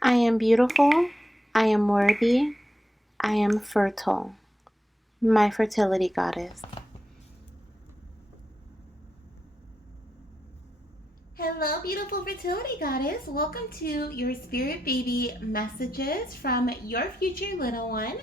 I am beautiful. I am worthy. I am fertile. My fertility goddess. Hello, beautiful fertility goddess. Welcome to your spirit baby messages from your future little one.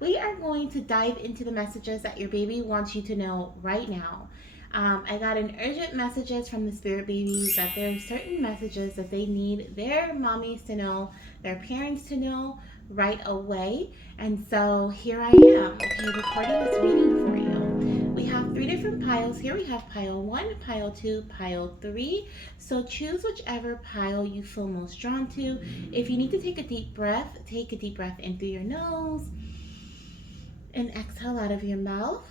We are going to dive into the messages that your baby wants you to know right now. I got an urgent messages from the spirit babies that there are certain messages that they need their mommies to know, their parents to know right away. And so here I am, okay, recording this reading for you. We have three different piles here. We have pile one, pile two, pile three. So choose whichever pile you feel most drawn to. If you need to take a deep breath in through your nose and exhale out of your mouth.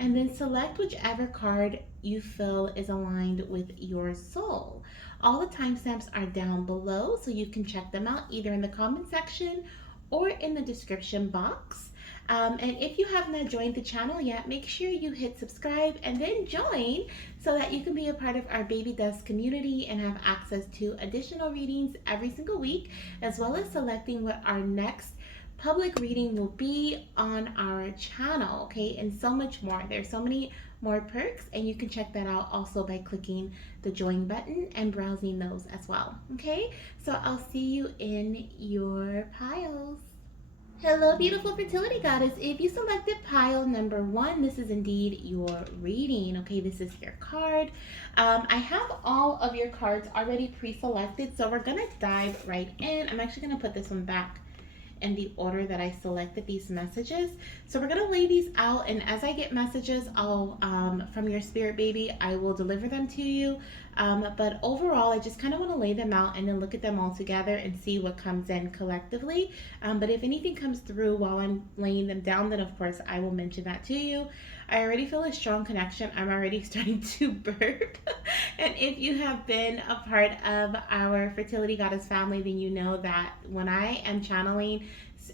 And then select whichever card you feel is aligned with your soul. All the timestamps are down below, so you can check them out either in the comment section or in the description box. And if you have not joined the channel yet, make sure you hit subscribe and then join so that you can be a part of our Baby Dust community and have access to additional readings every single week, as well as selecting what our next public reading will be on our channel, okay, and so much more. There's so many more perks, and you can check that out also by clicking the join button and browsing those as well, okay? So I'll see you in your piles. Hello, beautiful fertility goddess. If you selected pile number one, this is indeed your reading. Okay, this is your card. I have all of your cards already pre-selected, so we're gonna dive right in. I'm actually gonna put this one back in the order that I selected these messages. So we're gonna lay these out, and as I get messages, I'll from your spirit baby, I will deliver them to you. But overall, I just kind of want to lay them out and then look at them all together and see what comes in collectively. But if anything comes through while I'm laying them down, then of course I will mention that to you. I already feel a strong connection. I'm already starting to burp. And if you have been a part of our Fertility Goddess family, then you know that when I am channeling,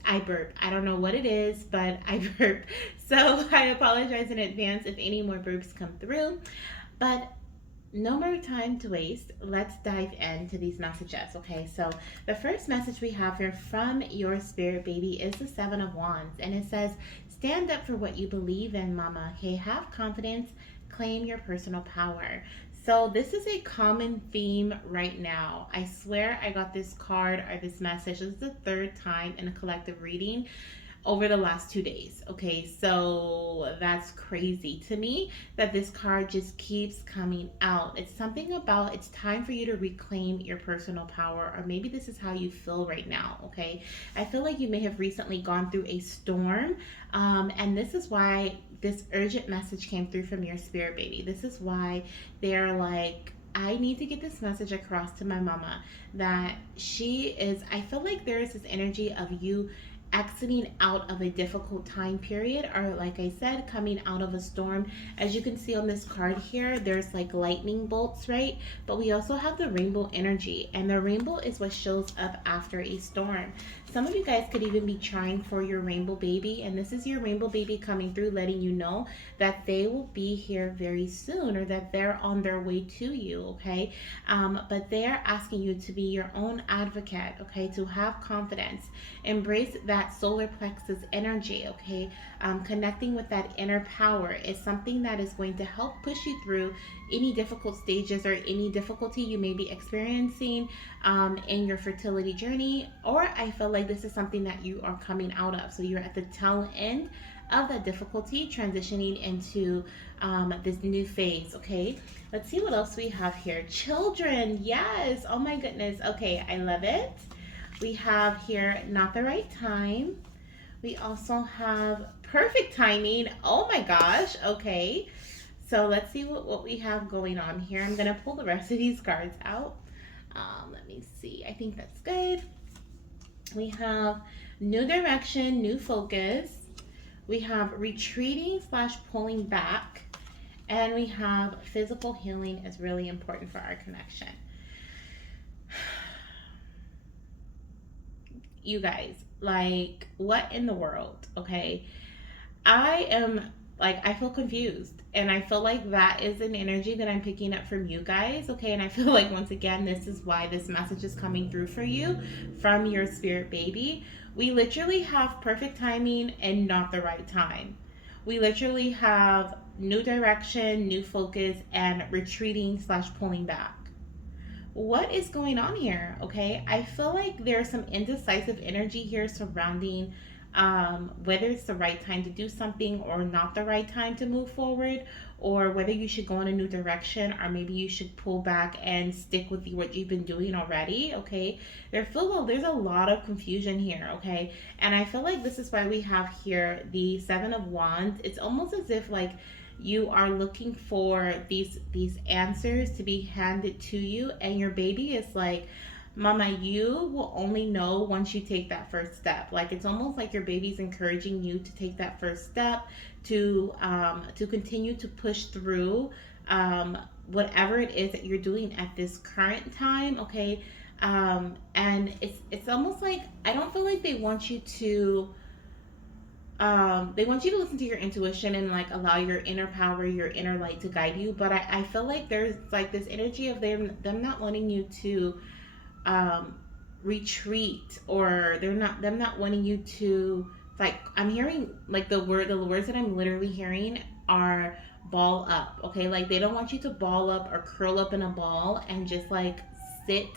I burp. I don't know what it is, but I burp. So I apologize in advance if any more burps come through. But no more time to waste. Let's dive into these messages. Okay, so the first message we have here from your spirit baby is the Seven of Wands, and it says, stand up for what you believe in, mama. Okay, have confidence, claim your personal power. So this is a common theme right now. I swear I got this card or this message. This is the third time in a collective reading over the last 2 days. Okay, so that's crazy to me that this card just keeps coming out. It's something about it's time for you to reclaim your personal power, or maybe this is how you feel right now. Okay, I feel like you may have recently gone through a storm, and this is why this urgent message came through from your spirit baby. This is why they're like, I need to get this message across to my mama that she is, I feel like there is this energy of you exiting out of a difficult time period, or like I said, coming out of a storm. As you can see on this card here, there's like lightning bolts, right? But we also have the rainbow energy, and the rainbow is what shows up after a storm. Some of you guys could even be trying for your rainbow baby, and this is your rainbow baby coming through, letting you know that they will be here very soon, or that they're on their way to you. Okay, but they're asking you to be your own advocate. Okay, to have confidence, embrace that solar plexus energy. Okay, connecting with that inner power is something that is going to help push you through any difficult stages or any difficulty you may be experiencing in your fertility journey. Or I feel like this is something that you are coming out of, so you're at the tail end of that difficulty, transitioning into this new phase. Okay, let's see what else we have here. Children, yes, oh my goodness. Okay, I love it. We have here not the right time. We also have perfect timing. Oh my gosh. Okay. So let's see what we have going on here. I'm going to pull the rest of these cards out. Let me see. I think that's good. We have new direction, new focus. We have retreating slash pulling back. And we have physical healing is really important for our connection. You guys, like, what in the world? Okay, I am Like, I feel confused. And I feel like that is an energy that I'm picking up from you guys. Okay. And I feel like, once again, this is why this message is coming through for you from your spirit baby. We literally have perfect timing and not the right time. We literally have new direction, new focus, and retreating slash pulling back. What is going on here? Okay, I feel like there's some indecisive energy here surrounding whether it's the right time to do something or not the right time to move forward, or whether you should go in a new direction, or maybe you should pull back and stick with what you've been doing already. Okay, there's a lot of confusion here. Okay, and I feel like this is why we have here the Seven of Wands. It's almost as if like you are looking for these answers to be handed to you, and your baby is like, mama, you will only know once you take that first step. Like, it's almost like your baby's encouraging you to take that first step, to continue to push through whatever it is that you're doing at this current time. Okay, and it's almost like, I don't feel like they want you to listen to your intuition and like allow your inner power, your inner light to guide you. But I feel like there's like this energy of them not wanting you to um retreat, or them not wanting you to, like, I'm hearing like the words that I'm literally hearing are ball up. Okay, like they don't want you to ball up or curl up in a ball and just like sit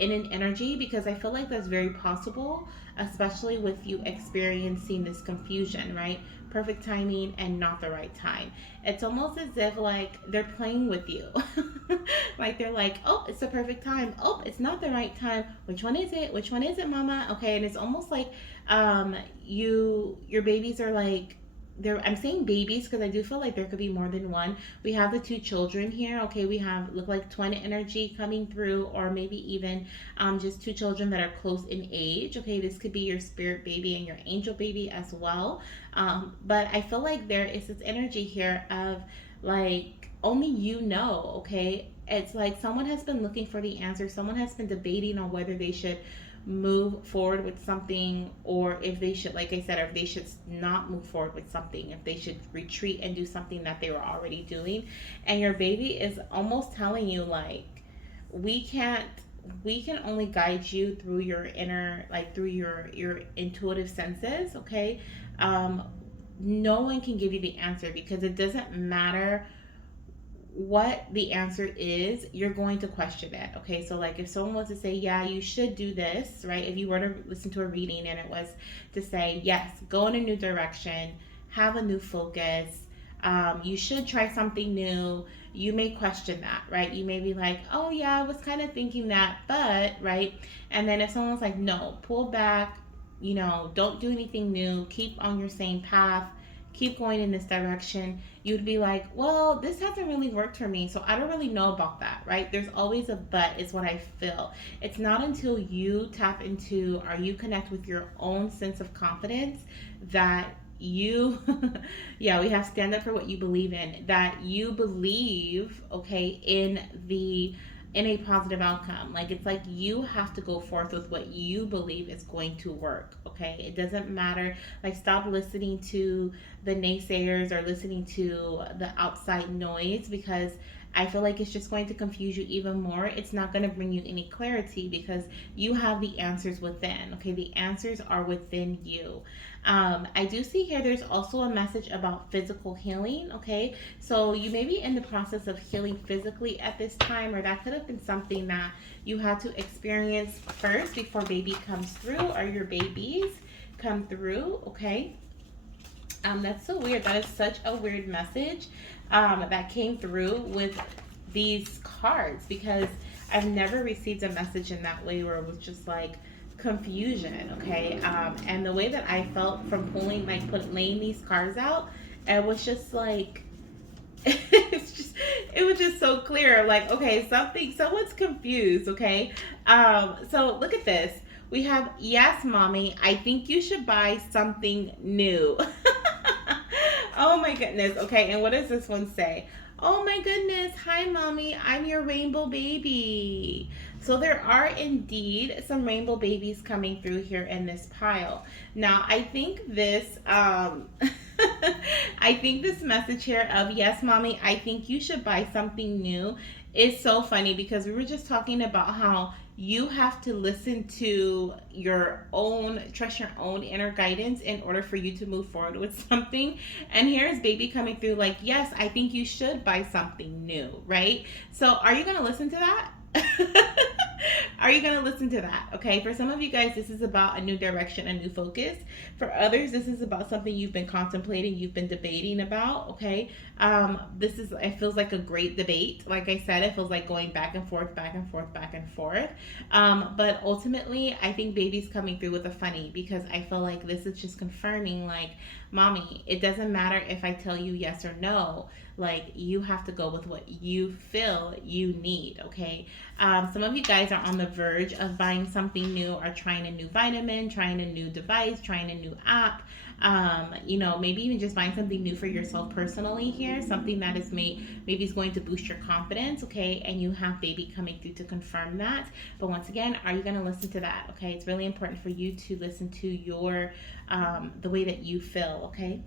in an energy, because I feel like that's very possible, especially with you experiencing this confusion, right? Perfect timing and not the right time. It's almost as if like they're playing with you. Like they're like, oh, it's the perfect time. Oh, it's not the right time. Which one is it? Which one is it, mama? Okay, and it's almost like your babies are like, I'm saying babies because I do feel like there could be more than one. We have the two children here. Okay, we have look like twin energy coming through, or maybe even just two children that are close in age. Okay, this could be your spirit baby and your angel baby as well. But I feel like there is this energy here of like, only you know. Okay, it's like someone has been looking for the answer. Someone has been debating on whether they should move forward with something, or if they should, like I said, or if they should not move forward with something, if they should retreat and do something that they were already doing. And your baby is almost telling you like, we can't we can only guide you through your inner, like through your intuitive senses. Okay, um no one can give you the answer, because it doesn't matter what the answer is, you're going to question it. Okay, so like if someone was to say, yeah, you should do this, right? If you were to listen to a reading and it was to say, yes, go in a new direction, have a new focus, you should try something new, you may question that, right? You may be like, oh, yeah, I was kind of thinking that, but, right? And then if someone's like, no, pull back, don't do anything new, keep on your same path, keep going in this direction, you'd be like, well, this hasn't really worked for me, so I don't really know about that, right? There's always a but, is what I feel. It's not until you tap into, or you connect with your own sense of confidence, that you, yeah, we have stand up for what you believe in, that you believe, okay, in a positive outcome. Like, it's like you have to go forth with what you believe is going to work. Okay, it doesn't matter. Like, stop listening to the naysayers or listening to the outside noise, because I feel like it's just going to confuse you even more. It's not going to bring you any clarity, because you have the answers within. Okay, the answers are within you. I do see here there's also a message about physical healing. Okay, so you may be in the process of healing physically at this time, or that could have been something that you had to experience first before baby comes through, or your babies come through. Okay, that's so weird. That is such a weird message that came through with these cards, because I've never received a message in that way where it was just like confusion. Okay, and the way that I felt from pulling, like laying these cards out, it was just like it was just so clear, like, okay, someone's confused. Okay, so look at this. We have, yes, mommy, I think you should buy something new. Oh my goodness. Okay, and what does this one say? Oh my goodness. Hi, mommy. I'm your rainbow baby. So there are indeed some rainbow babies coming through here in this pile. Now, I think this I think this message here of yes, mommy, I think you should buy something new is so funny because we were just talking about how you have to listen to your own, trust your own inner guidance in order for you to move forward with something. And here's baby coming through like, yes, I think you should buy something new, right? So are you going to listen to that? Are you going to listen to that? Okay. For some of you guys, this is about a new direction, a new focus. For others, this is about something you've been contemplating, you've been debating about. Okay. This is, it feels like a great debate. Like I said, it feels like going back and forth, back and forth, back and forth. But ultimately, I think baby's coming through with a funny because I feel like this is just confirming, like, mommy, it doesn't matter if I tell you yes or no. Like, you have to go with what you feel you need, okay? Some of you guys are on the verge of buying something new or trying a new vitamin, trying a new device, trying a new app. Maybe even just buying something new for yourself personally here, something that is maybe is going to boost your confidence, okay? And you have baby coming through to confirm that. But once again, are you going to listen to that, okay? It's really important for you to listen to your the way that you feel, okay?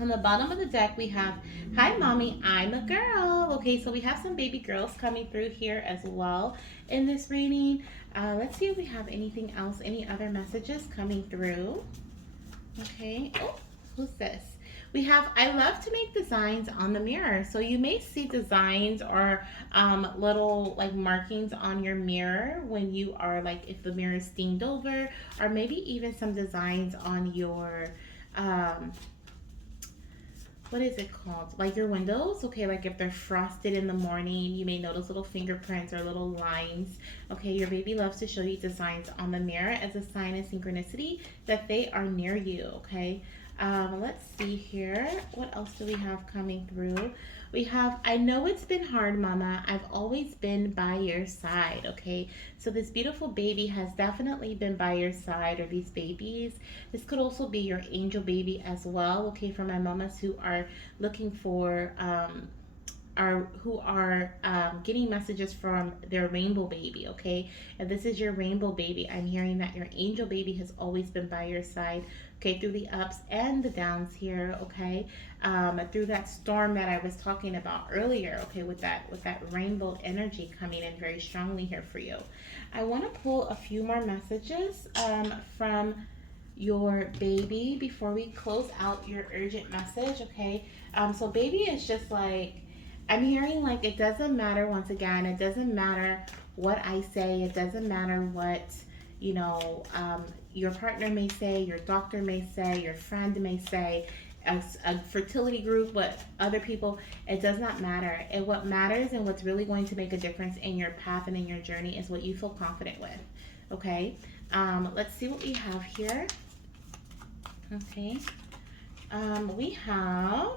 On the bottom of the deck, we have, hi, mommy, I'm a girl. Okay, so we have some baby girls coming through here as well in this reading. Let's see if we have anything else, any other messages coming through. Okay, oh, who's this? We have, I love to make designs on the mirror. So you may see designs or little like markings on your mirror when you are like, if the mirror is steamed over, or maybe even some designs on your, what is it called? Like your windows, okay? Like if they're frosted in the morning, you may notice little fingerprints or little lines. Okay, your baby loves to show you designs on the mirror as a sign of synchronicity that they are near you, okay? Let's see here. What else do we have coming through? We have, I know it's been hard, mama. I've always been by your side, okay? So this beautiful baby has definitely been by your side, or these babies. This could also be your angel baby as well, okay? For my mamas who are looking for, getting messages from their rainbow baby, okay? If this is your rainbow baby, I'm hearing that your angel baby has always been by your side, okay, through the ups and the downs here, okay, through that storm that I was talking about earlier, okay, with that rainbow energy coming in very strongly here for you. I want to pull a few more messages from your baby before we close out your urgent message, okay? So baby is just like, I'm hearing like, it doesn't matter, once again, it doesn't matter what I say, it doesn't matter what, you know, your partner may say, your doctor may say, your friend may say, a fertility group, what other people, it does not matter. And what matters and what's really going to make a difference in your path and in your journey is what you feel confident with, okay? Let's see what we have here. Okay. We have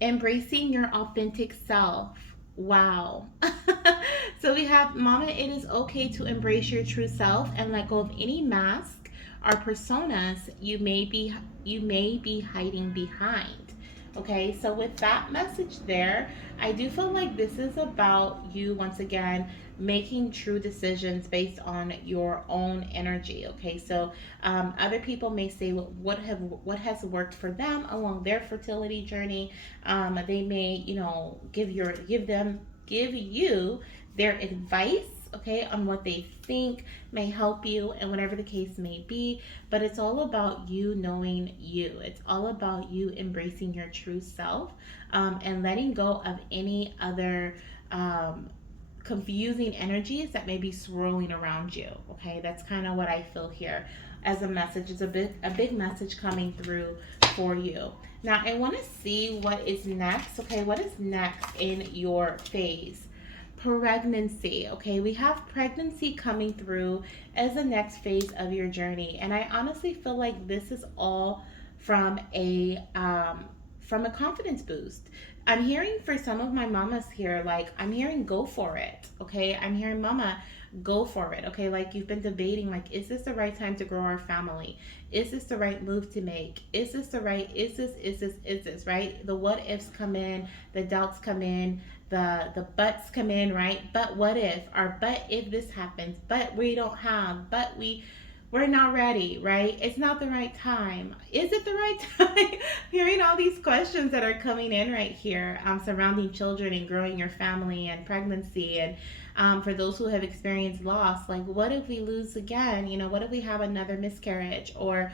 embracing your authentic self. Wow. So we have, mama, it is okay to embrace your true self and let go of any mask or personas you may be hiding behind. Okay, so with that message there, I do feel like this is about you, once again, making true decisions based on your own energy. Okay, so other people may say what has worked for them along their fertility journey. They may, give you their advice, okay, on what they think may help you and whatever the case may be. But it's all about you knowing you. It's all about you embracing your true self, and letting go of any other confusing energies that may be swirling around you. Okay, that's kind of what I feel here as a message. It's a big message coming through for you. Now I want to see what is next. Okay, what is next in your phase? Pregnancy. Okay, we have pregnancy coming through as the next phase of your journey, and I honestly feel like this is all from a confidence boost. I'm hearing for some of my mamas here, like, I'm hearing go for it. Okay, I'm hearing, mama, go for it. Okay, like you've been debating, like, is this the right time to grow our family? Is this the right move to make? Is this right? The what ifs come in, the doubts come in, the buts come in, right? But what if, or but if this happens, but we don't have, but we're not ready, right? It's not the right time. Is it the right time? Hearing all these questions that are coming in right here, surrounding children and growing your family and pregnancy, and for those who have experienced loss, like what if we lose again? You know, what if we have another miscarriage? Or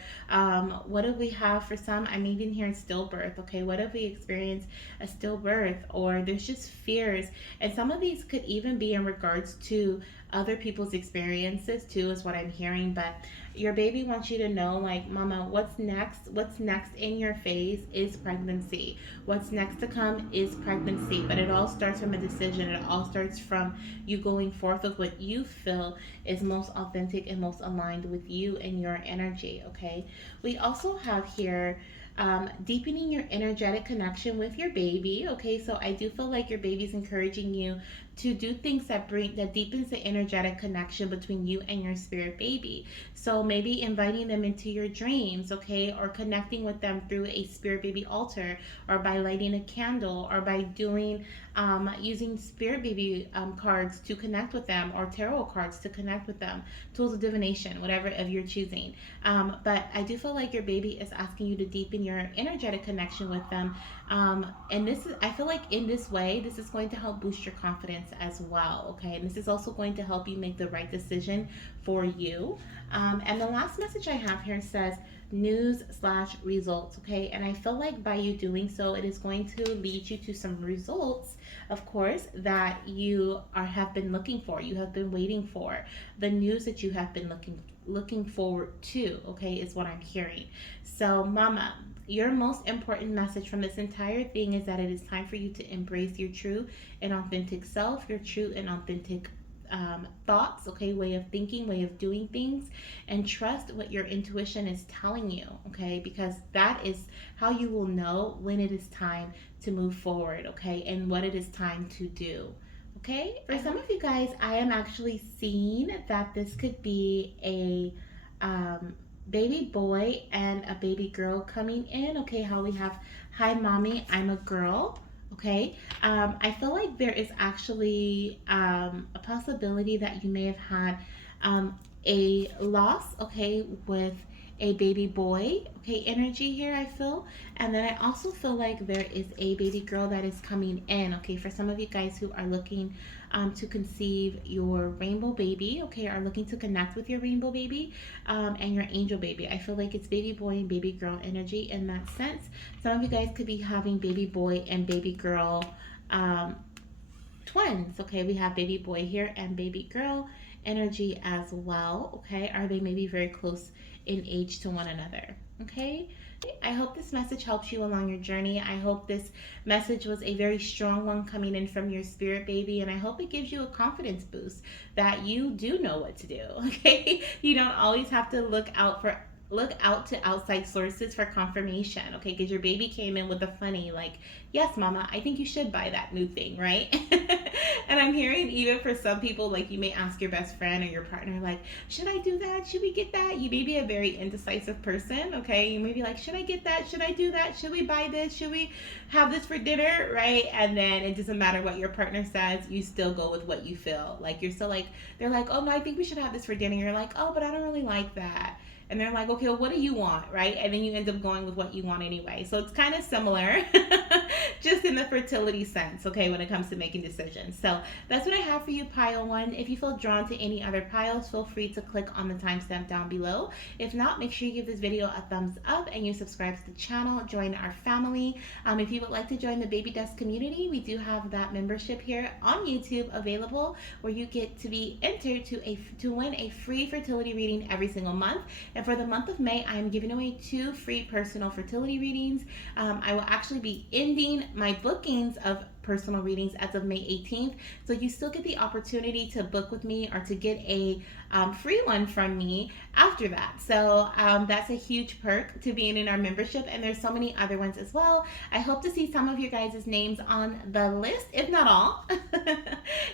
what if we have, for some, I'm even hearing stillbirth, okay? What if we experience a stillbirth? Or there's just fears. And some of these could even be in regards to other people's experiences too, is what I'm hearing. But your baby wants you to know, like, mama, what's next in your phase is pregnancy. What's next to come is pregnancy. But it all starts from a decision. It all starts from you going forth with what you feel is most authentic and most aligned with you and your energy. Okay, we also have here deepening your energetic connection with your baby. Okay, so I do feel like your baby's encouraging you to do things that deepens the energetic connection between you and your spirit baby. So maybe inviting them into your dreams, okay, or connecting with them through a spirit baby altar, or by lighting a candle, or by doing using spirit baby cards to connect with them, or tarot cards to connect with them, tools of divination, whatever of your choosing. But I do feel like your baby is asking you to deepen your energetic connection with them. And this is, I feel like in this way, this is going to help boost your confidence as well. Okay. And this is also going to help you make the right decision for you. And the last message I have here says news slash results. Okay. And I feel like by you doing so, it is going to lead you to some results, of course, that you have been looking for, you have been waiting for, the news that you have been looking forward to, okay, is what I'm hearing. So, mama, your most important message from this entire thing is that it is time for you to embrace your true and authentic self, your true and authentic thoughts, okay, way of thinking, way of doing things, and trust what your intuition is telling you, okay, because that is how you will know when it is time to move forward, okay, and what it is time to do. Okay, for some of you guys, I am actually seeing that this could be a baby boy and a baby girl coming in. Okay, how we have, hi, mommy, I'm a girl. Okay, I feel like there is actually a possibility that you may have had a loss, okay, with a baby boy, okay, energy here, I feel. And then I also feel like there is a baby girl that is coming in, okay, for some of you guys who are looking to conceive your rainbow baby, okay, are looking to connect with your rainbow baby and your angel baby. I feel like it's baby boy and baby girl energy in that sense. Some of you guys could be having baby boy and baby girl um, twins. Okay, we have baby boy here and baby girl energy as well. Okay, are they maybe very close in age to one another? Okay, I hope this message helps you along your journey. I hope this message was a very strong one coming in from your spirit baby, and I hope it gives you a confidence boost that you do know what to do. Okay, you don't always have to look out to outside sources for confirmation, okay? Because your baby came in with a funny, like, yes, mama, I think you should buy that new thing, right? And I'm hearing even for some people, like, you may ask your best friend or your partner, like, should I do that? Should we get that? You may be a very indecisive person, okay? You may be like, should I get that? Should I do that? Should we buy this? Should we have this for dinner, right? And then it doesn't matter what your partner says, you still go with what you feel. Like, you're still like, they're like, oh, no, I think we should have this for dinner. You're like, oh, but I don't really like that. And they're like, okay, well, what do you want, right? And then you end up going with what you want anyway. So it's kind of similar, just in the fertility sense, okay, when it comes to making decisions. So that's what I have for you, pile one. If you feel drawn to any other piles, feel free to click on the timestamp down below. If not, make sure you give this video a thumbs up and you subscribe to the channel, join our family. If you would like to join the Baby Dust community, we do have that membership here on YouTube available, where you get to be entered to win a free fertility reading every single month. And for the month of May, I am giving away 2 free personal fertility readings. I will actually be ending my bookings of personal readings as of May 18th. So you still get the opportunity to book with me or to get a free one from me after that. So that's a huge perk to being in our membership. And there's so many other ones as well. I hope to see some of your guys' names on the list, if not all.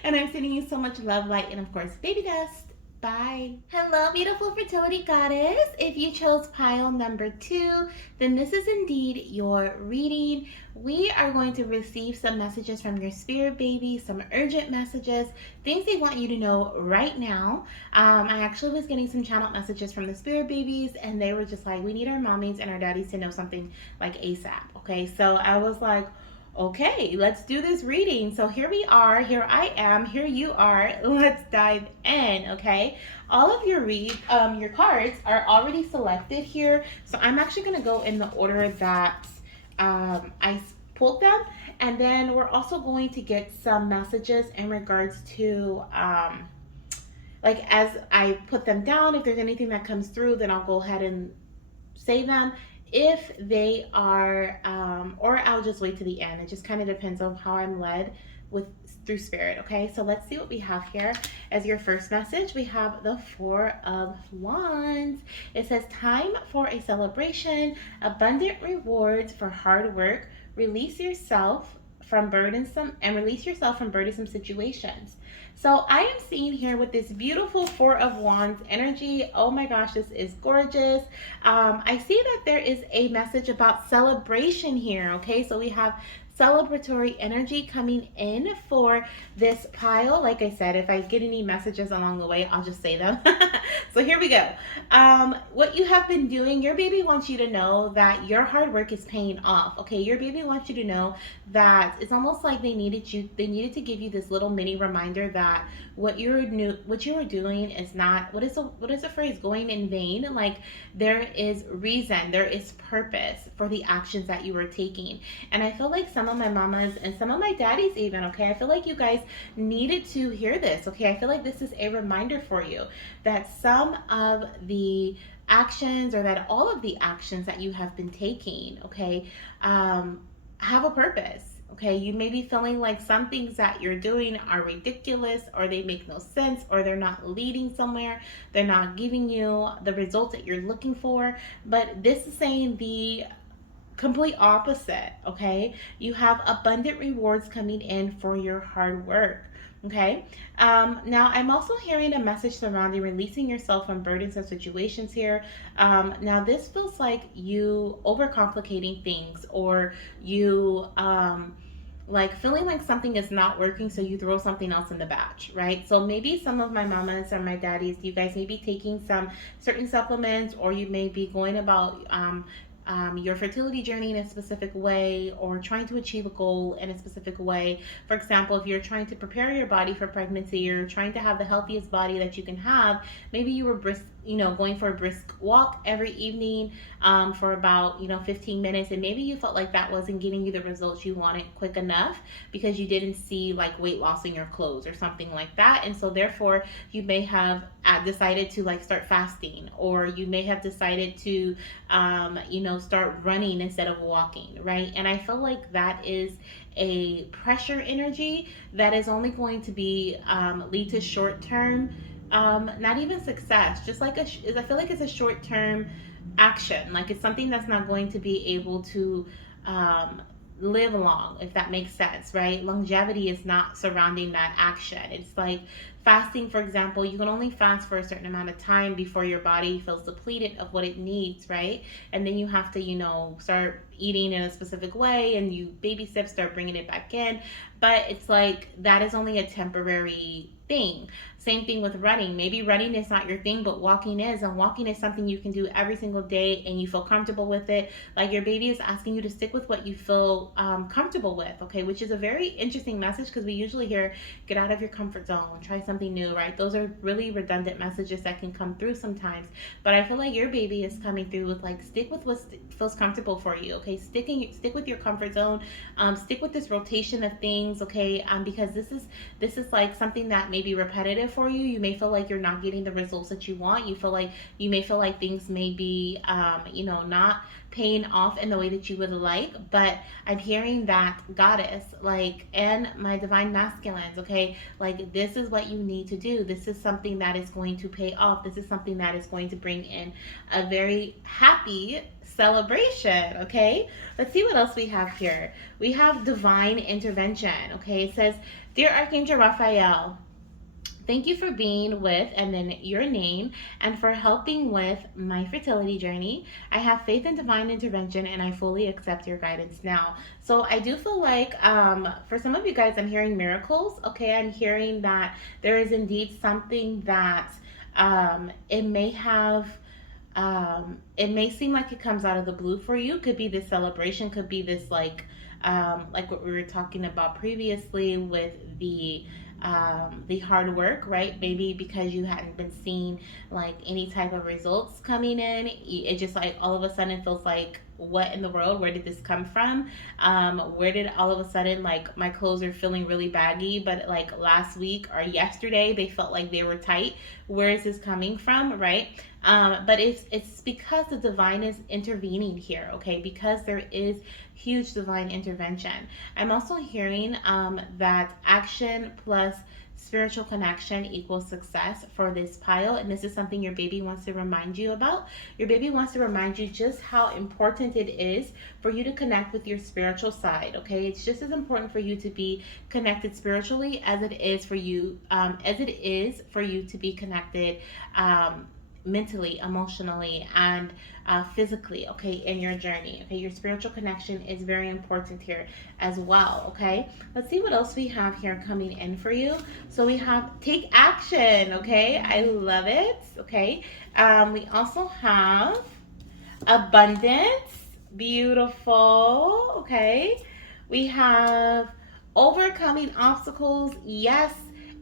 And I'm sending you so much love, light, and of course, baby dust. Bye. Hello, beautiful fertility goddess. If you chose pile number 2, then this is indeed your reading. We are going to receive some messages from your spirit baby, some urgent messages, things they want you to know right now. I actually was getting some channel messages from the spirit babies, and they were just like, we need our mommies and our daddies to know something like ASAP. Okay, so I was like, okay, let's do this reading. So here we are, here I am, here you are. Let's dive in, okay? All of your cards are already selected here. So I'm actually gonna go in the order that I pulled them, and then we're also going to get some messages in regards to like as I put them down. If there's anything that comes through, then I'll go ahead and say them. If they are, or I'll just wait to the end. It just kind of depends on how I'm led with through spirit. Okay, so let's see what we have here. As your first message, we have the Four of Wands. It says, time for a celebration, abundant rewards for hard work. Release yourself from burdensome situations. So I am seeing here with this beautiful Four of Wands energy. Oh my gosh, this is gorgeous. I see that there is a message about celebration here. Okay, so we have celebratory energy coming in for this pile. Like I said, if I get any messages along the way, I'll just say them. So here we go. What you have been doing, your baby wants you to know that your hard work is paying off. Okay, your baby wants you to know that it's almost like they needed to give you this little mini reminder that what you were doing is not, what is the phrase, going in vain. Like, there is reason, there is purpose for the actions that you were taking. And I feel like some of my mamas and some of my daddies even, okay, I feel like you guys needed to hear this. Okay, I feel like this is a reminder for you that some of the actions, or that all of the actions that you have been taking, okay, have a purpose. Okay, you may be feeling like some things that you're doing are ridiculous, or they make no sense, or they're not leading somewhere, they're not giving you the results that you're looking for. But this is saying the complete opposite. Okay, you have abundant rewards coming in for your hard work. Okay, now I'm also hearing a message surrounding releasing yourself from burdensome situations here. Now this feels like you overcomplicating things, or you like feeling like something is not working, so you throw something else in the batch, right? So maybe some of my mamas or my daddies, you guys may be taking some certain supplements, or you may be going about your fertility journey in a specific way, or trying to achieve a goal in a specific way. For example, if you're trying to prepare your body for pregnancy, you're trying to have the healthiest body that you can have. Maybe you were going for a brisk walk every evening for about 15 minutes, and maybe you felt like that wasn't getting you the results you wanted quick enough because you didn't see like weight loss in your clothes or something like that. And so therefore you may have decided to like start fasting, or you may have decided to start running instead of walking, right? And I feel like that is a pressure energy that is only going to be lead to short term, not even success, just like I feel like it's a short term action. Like, it's something that's not going to be able to um, live long, if that makes sense, right? Longevity is not surrounding that action. It's like fasting, for example. You can only fast for a certain amount of time before your body feels depleted of what it needs, right? And then you have to, start eating in a specific way, and you baby steps start bringing it back in. But it's like that is only a temporary thing. Same thing with running. Maybe running is not your thing, but walking is. And walking is something you can do every single day and you feel comfortable with it. Like, your baby is asking you to stick with what you feel comfortable with, okay? Which is a very interesting message, because we usually hear, get out of your comfort zone, try something new, right? Those are really redundant messages that can come through sometimes. But I feel like your baby is coming through with like, stick with what feels comfortable for you, okay? Stick with your comfort zone. Stick with this rotation of things, okay? Because this is like something that may be repetitive for you. You may feel like you're not getting the results that you want. You may feel like things may be not paying off in the way that you would like. But I'm hearing that, goddess, like, and my divine masculines, okay, like, this is what you need to do. This is something that is going to pay off. This is something that is going to bring in a very happy celebration. Okay, let's see what else we have here. We have divine intervention. Okay, it says, dear Archangel Raphael, Thank you for being with, and then your name, and for helping with my fertility journey. I have faith in divine intervention, and I fully accept your guidance now. So I do feel like for some of you guys, I'm hearing miracles. Okay, I'm hearing that there is indeed something that it may have it may seem like it comes out of the blue for you. Could be this celebration, could be this like what we were talking about previously with the hard work, right? Maybe because you hadn't been seeing like any type of results coming in, it just like all of a sudden feels like, what in the world? Where did this come from? Where did all of a sudden like my clothes are feeling really baggy, but like last week or yesterday they felt like they were tight? Where is this coming from, right? But it's because the divine is intervening here, okay? Because there is huge divine intervention. I'm also hearing that action plus spiritual connection equals success for this pile, and this is something your baby wants to remind you about. Your baby wants to remind you just how important it is for you to connect with your spiritual side, okay? It's just as important for you to be connected spiritually as it is for you to be connected mentally, emotionally, and physically, okay, in your journey. Okay, your spiritual connection is very important here as well. Okay, let's see what else we have here coming in for you. So we have take action. Okay, I love it. Okay, we also have abundance, beautiful. Okay, we have overcoming obstacles, yes,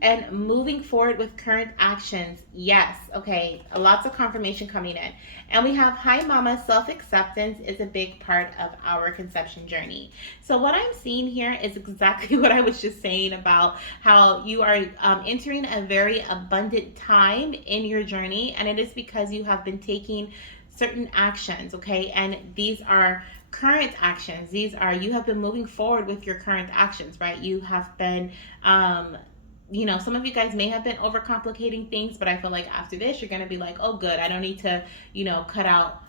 and moving forward with current actions, yes. Okay, lots of confirmation coming in. And we have hi mama, self-acceptance is a big part of our conception journey. So what I'm seeing here is exactly what I was just saying about how you are entering a very abundant time in your journey, and it is because you have been taking certain actions, okay? And these are current actions. These are, you have been moving forward with your current actions, right? You have been some of you guys may have been overcomplicating things, but I feel like after this you're going to be like, oh good, I don't need to cut out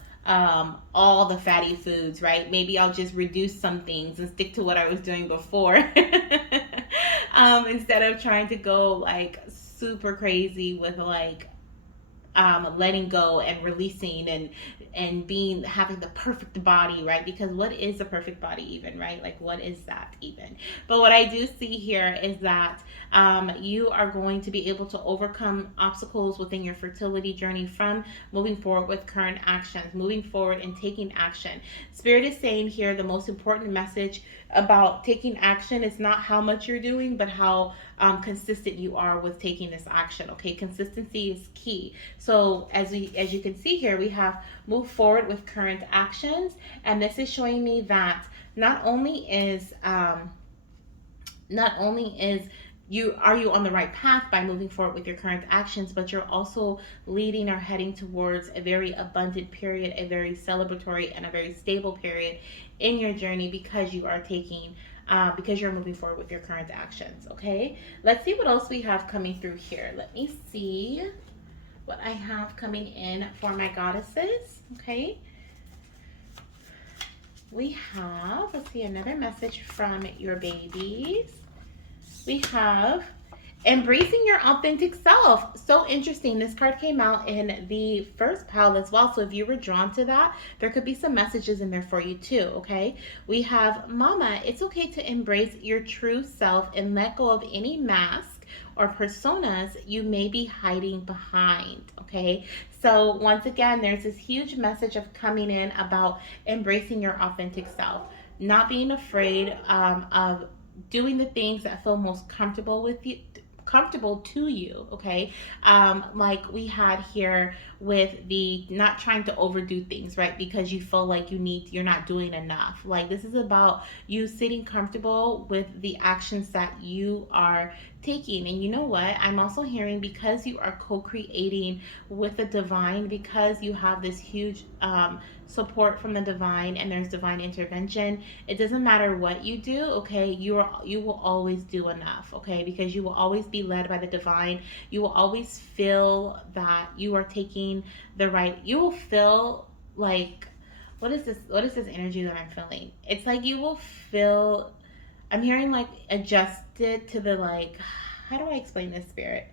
all the fatty foods, right? Maybe I'll just reduce some things and stick to what I was doing before. Instead of trying to go like super crazy with like letting go and releasing and being having the perfect body, right? Because what is the perfect body even, right? Like what is that even? But what I do see here is that you are going to be able to overcome obstacles within your fertility journey from moving forward with current actions, moving forward and taking action. Spirit is saying here the most important message about taking action is not how much you're doing, but how consistent you are with taking this action. Okay, consistency is key. So as you can see here, we have move forward with current actions, and this is showing me that not only is you on the right path by moving forward with your current actions, but you're also leading or heading towards a very abundant period, a very celebratory and a very stable period in your journey because you are taking because you're moving forward with your current actions. Okay, let's see what else we have coming through here. Let me see what I have coming in for my goddesses. Okay, we have, let's see, another message from your babies. We have embracing your authentic self. So interesting. This card came out in the first pile as well. So if you were drawn to that, there could be some messages in there for you too. Okay. We have mama, it's okay to embrace your true self and let go of any mask or personas you may be hiding behind. Okay. So once again, there's this huge message of coming in about embracing your authentic self, not being afraid of doing the things that feel most comfortable to you. Okay, like we had here with the not trying to overdo things, right? Because you feel like you're not doing enough. Like this is about you sitting comfortable with the actions that you are taking. And you know what, I'm also hearing, because you are co-creating with the divine, because you have this huge support from the divine and there's divine intervention, it doesn't matter what you do. Okay, you will always do enough. Okay, because you will always be led by the divine. You will always feel that you are taking the right, you will feel like, what is this energy that I'm feeling? It's like you will feel, I'm hearing like adjusted to the like, how do I explain this, spirit?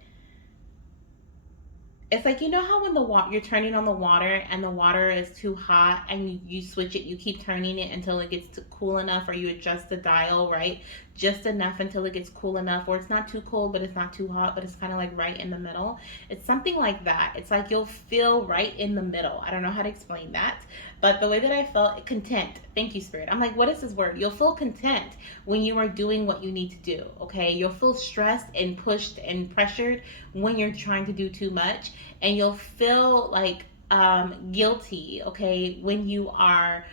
It's like, you know how when the water, you're turning on the water and the water is too hot and you switch it, you keep turning it until it gets to cool enough, or you adjust the dial, right? Just enough until it gets cool enough, or it's not too cold but it's not too hot, but it's kind of like right in the middle. It's something like that. It's like you'll feel right in the middle. I don't know how to explain that, but the way that I felt content. Thank you, Spirit. I'm like, what is this word? You'll feel content when you are doing what you need to do. Okay, you'll feel stressed and pushed and pressured when you're trying to do too much, and you'll feel like guilty, okay, when you are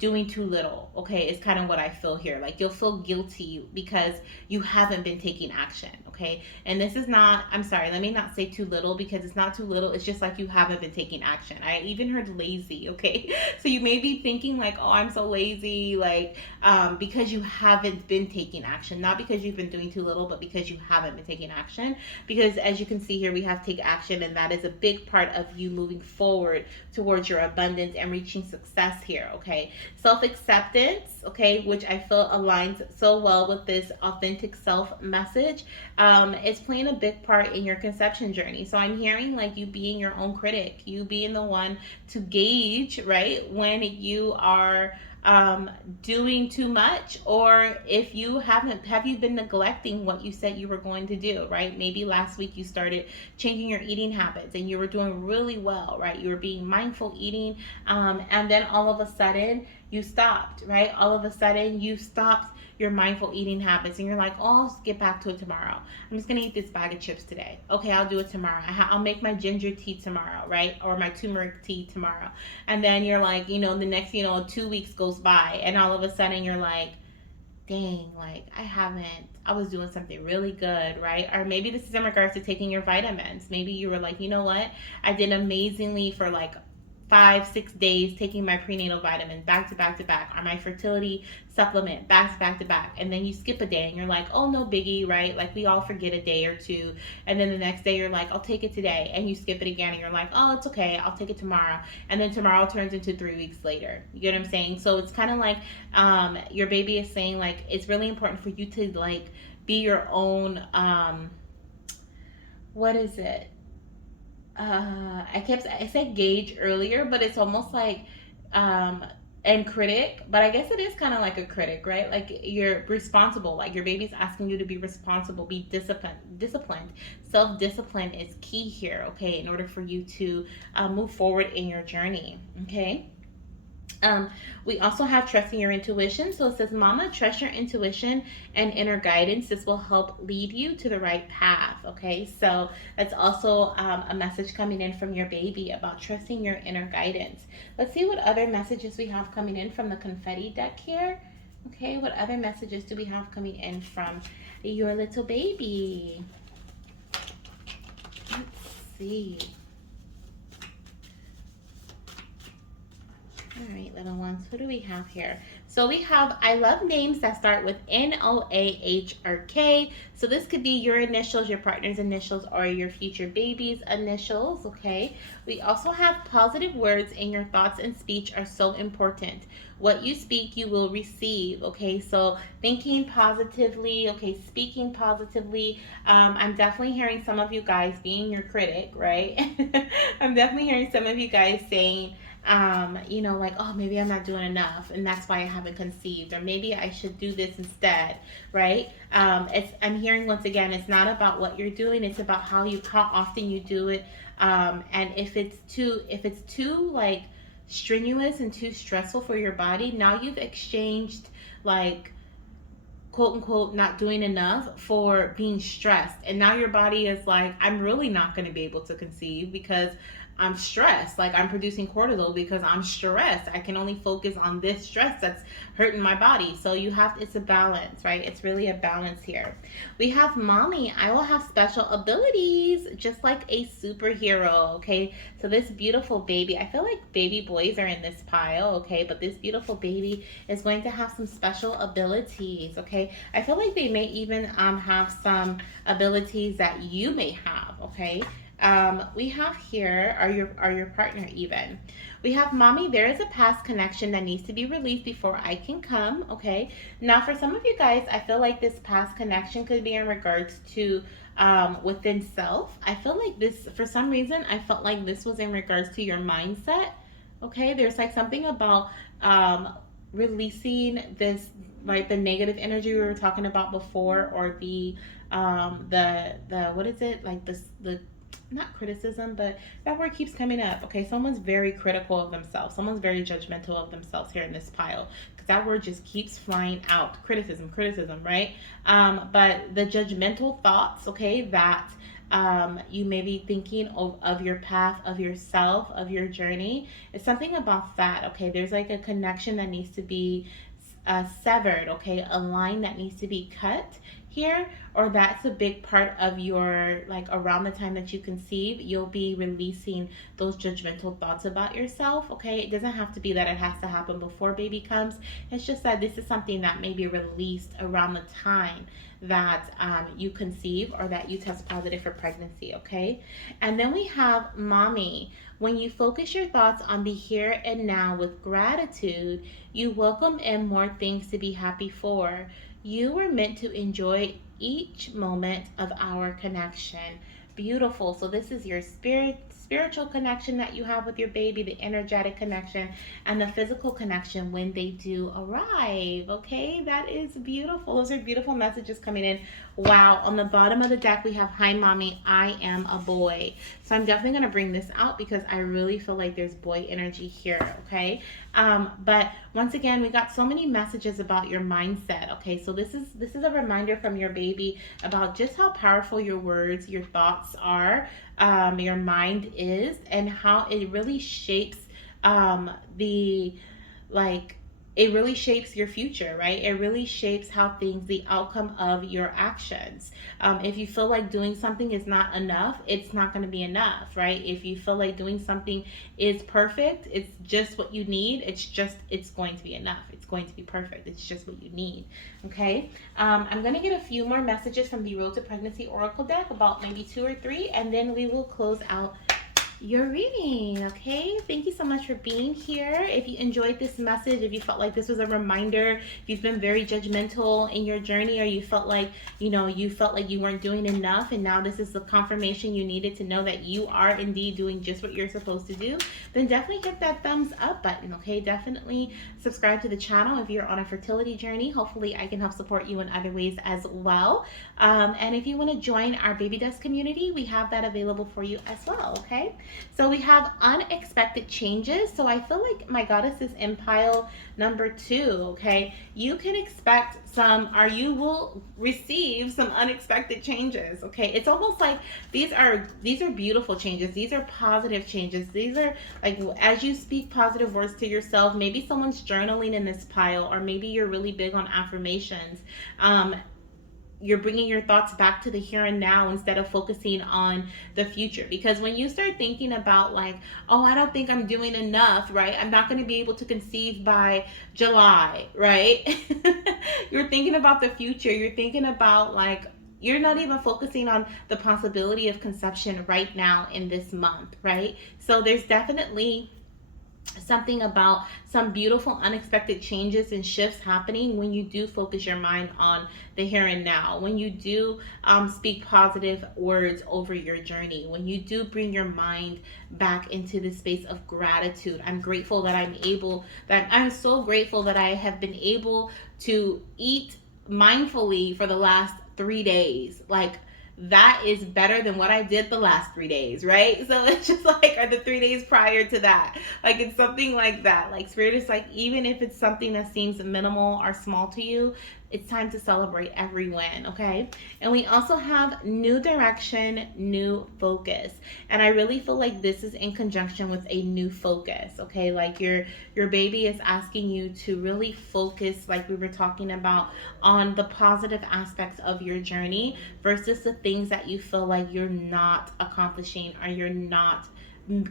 doing too little. Okay, it's kind of what I feel here. Like you'll feel guilty because you haven't been taking action. Okay, and this is not, I'm sorry, let me not say too little, because it's not too little. It's just like you haven't been taking action. I even heard lazy. Okay, so you may be thinking like, oh, I'm so lazy, like because you haven't been taking action, not because you've been doing too little, but because you haven't been taking action. Because as you can see here, we have take action, and that is a big part of you moving forward towards your abundance and reaching success here. Okay, self acceptance, okay, which I feel aligns so well with this authentic self message, is playing a big part in your conception journey. So I'm hearing like you being your own critic, you being the one to gauge, right, when you are um, doing too much, or if you haven't, have you been neglecting what you said you were going to do, right? Maybe last week you started changing your eating habits and you were doing really well, right? You were being mindful eating, and then all of a sudden you stopped, right? All of a sudden you stopped your mindful eating habits, and you're like, oh, I'll get back to it tomorrow. I'm just gonna eat this bag of chips today. Okay, I'll do it tomorrow. I'll make my ginger tea tomorrow, right? Or my turmeric tea tomorrow. And then you're like, the next, 2 weeks goes by, and all of a sudden you're like, dang, like I haven't, I was doing something really good, right? Or maybe this is in regards to taking your vitamins. Maybe you were like, you know what? I did amazingly for like 5, 6 days taking my prenatal vitamin back to back to back, or my fertility supplement back to back to back. And then you skip a day and you're like, oh, no biggie, right? Like we all forget a day or two. And then the next day you're like, I'll take it today. And you skip it again and you're like, oh, it's okay. I'll take it tomorrow. And then tomorrow turns into 3 weeks later. You get what I'm saying? So it's kind of like your baby is saying, like, it's really important for you to like be your own, what is it? I said gauge earlier, but it's almost like um and critic, but I guess it is kind of like a critic, right? Like you're responsible, like your baby's asking you to be responsible, be disciplined. Self-discipline is key here, okay, in order for you to move forward in your journey. Okay. Um, we also have trusting your intuition. So it says, Mama, trust your intuition and inner guidance. This will help lead you to the right path. Okay, so that's also a message coming in from your baby about trusting your inner guidance. Let's see what other messages we have coming in from the confetti deck here. Okay, what other messages do we have coming in from your little baby? Let's see. All right, little ones, what do we have here? So we have, I love names that start with Noah or K. So this could be your initials, your partner's initials, or your future baby's initials, okay? We also have positive words, in your thoughts and speech are so important. What you speak, you will receive, okay? So thinking positively, okay, speaking positively. I'm definitely hearing some of you guys being your critic, right? I'm definitely hearing some of you guys saying, like, oh, maybe I'm not doing enough, and that's why I haven't conceived, or maybe I should do this instead, right? I'm hearing once again, it's not about what you're doing, it's about how often you do it, and if it's too like strenuous and too stressful for your body, now you've exchanged like quote unquote not doing enough for being stressed, and now your body is like, I'm really not going to be able to conceive because I'm stressed. Like I'm producing cortisol because I'm stressed. I can only focus on this stress that's hurting my body. So it's a balance, right? It's really a balance here. We have Mommy, I will have special abilities just like a superhero. Okay, so this beautiful baby, I feel like baby boys are in this pile. Okay, but this beautiful baby is going to have some special abilities. Okay, I feel like they may even have some abilities that you may have. Okay, We have here, are your partner even? We have, mommy, there is a past connection that needs to be released before I can come. Okay. Now, for some of you guys, I feel like this past connection could be in regards to within self. I feel like this, for some reason, I felt like this was in regards to your mindset. Okay. There's like something about um, releasing this, like the negative energy we were talking about before, or the what is it, like this, the not criticism, but that word keeps coming up. Okay, someone's very critical of themselves. Someone's very judgmental of themselves here in this pile, because that word just keeps flying out. Criticism, criticism, right? But the judgmental thoughts, okay, that you may be thinking of your path, of yourself, of your journey. It's something about that. Okay, there's like a connection that needs to be severed. Okay, a line that needs to be cut here, or that's a big part of your, like around the time that you conceive, you'll be releasing those judgmental thoughts about yourself. Okay, it doesn't have to be that it has to happen before baby comes. It's just that this is something that may be released around the time that you conceive, or that you test positive for pregnancy. Okay, and then we have, mommy, when you focus your thoughts on the here and now with gratitude, you welcome in more things to be happy for. You were meant to enjoy each moment of our connection. Beautiful. So this is your spiritual connection that you have with your baby, the energetic connection, and the physical connection when they do arrive. Okay, that is beautiful. Those are beautiful messages coming in. Wow. On the bottom of the deck, we have, hi, mommy, I am a boy. So I'm definitely going to bring this out because I really feel like there's boy energy here. Okay. But once again, we got so many messages about your mindset. Okay, so this is a reminder from your baby about just how powerful your words, your thoughts are, your mind is, and how it really shapes the like it really shapes your future, right? It really shapes how things, the outcome of your actions. If you feel like doing something is not enough, it's not going to be enough, right? If you feel like doing something is perfect, it's just what you need, it's going to be enough. It's going to be perfect. It's just what you need, okay? I'm going to get a few more messages from the Road to Pregnancy Oracle deck, about maybe two or three, and then we will close out your reading. Okay, thank you so much for being here. If you enjoyed this message, if you felt like this was a reminder, if you've been very judgmental in your journey, or you felt like you weren't doing enough, and now this is the confirmation you needed to know that you are indeed doing just what you're supposed to do, then definitely hit that thumbs up button. Okay, definitely subscribe to the channel if you're on a fertility journey. Hopefully I can help support you in other ways as well. And if you want to join our baby desk community, we have that available for you as well. Okay, so we have unexpected changes. So I feel like my goddess is in pile number 2. Okay, you can expect some, or you will receive some unexpected changes. Okay, it's almost like these are beautiful changes. These are positive changes. These are like, as you speak positive words to yourself, maybe someone's journaling in this pile, or maybe you're really big on affirmations. You're bringing your thoughts back to the here and now instead of focusing on the future, because when you start thinking about, like, oh, I don't think I'm doing enough, right, I'm not going to be able to conceive by July, right? You're thinking about the future. You're thinking about, like, you're not even focusing on the possibility of conception right now in this month, right? So there's definitely something about some beautiful unexpected changes and shifts happening when you do focus your mind on the here and now, when you do speak positive words over your journey, when you do bring your mind back into the space of gratitude. I'm so grateful that I have been able to eat mindfully for the last 3 days. Like, that is better than what I did the last 3 days, right? So it's just like, or the 3 days prior to that. Like, it's something like that. Like, Spirit is like, even if it's something that seems minimal or small to you, it's time to celebrate every win, okay? And we also have new direction, new focus. And I really feel like this is in conjunction with a new focus, okay? Like, your baby is asking you to really focus, like we were talking about, on the positive aspects of your journey versus the things that you feel like you're not accomplishing, or you're not,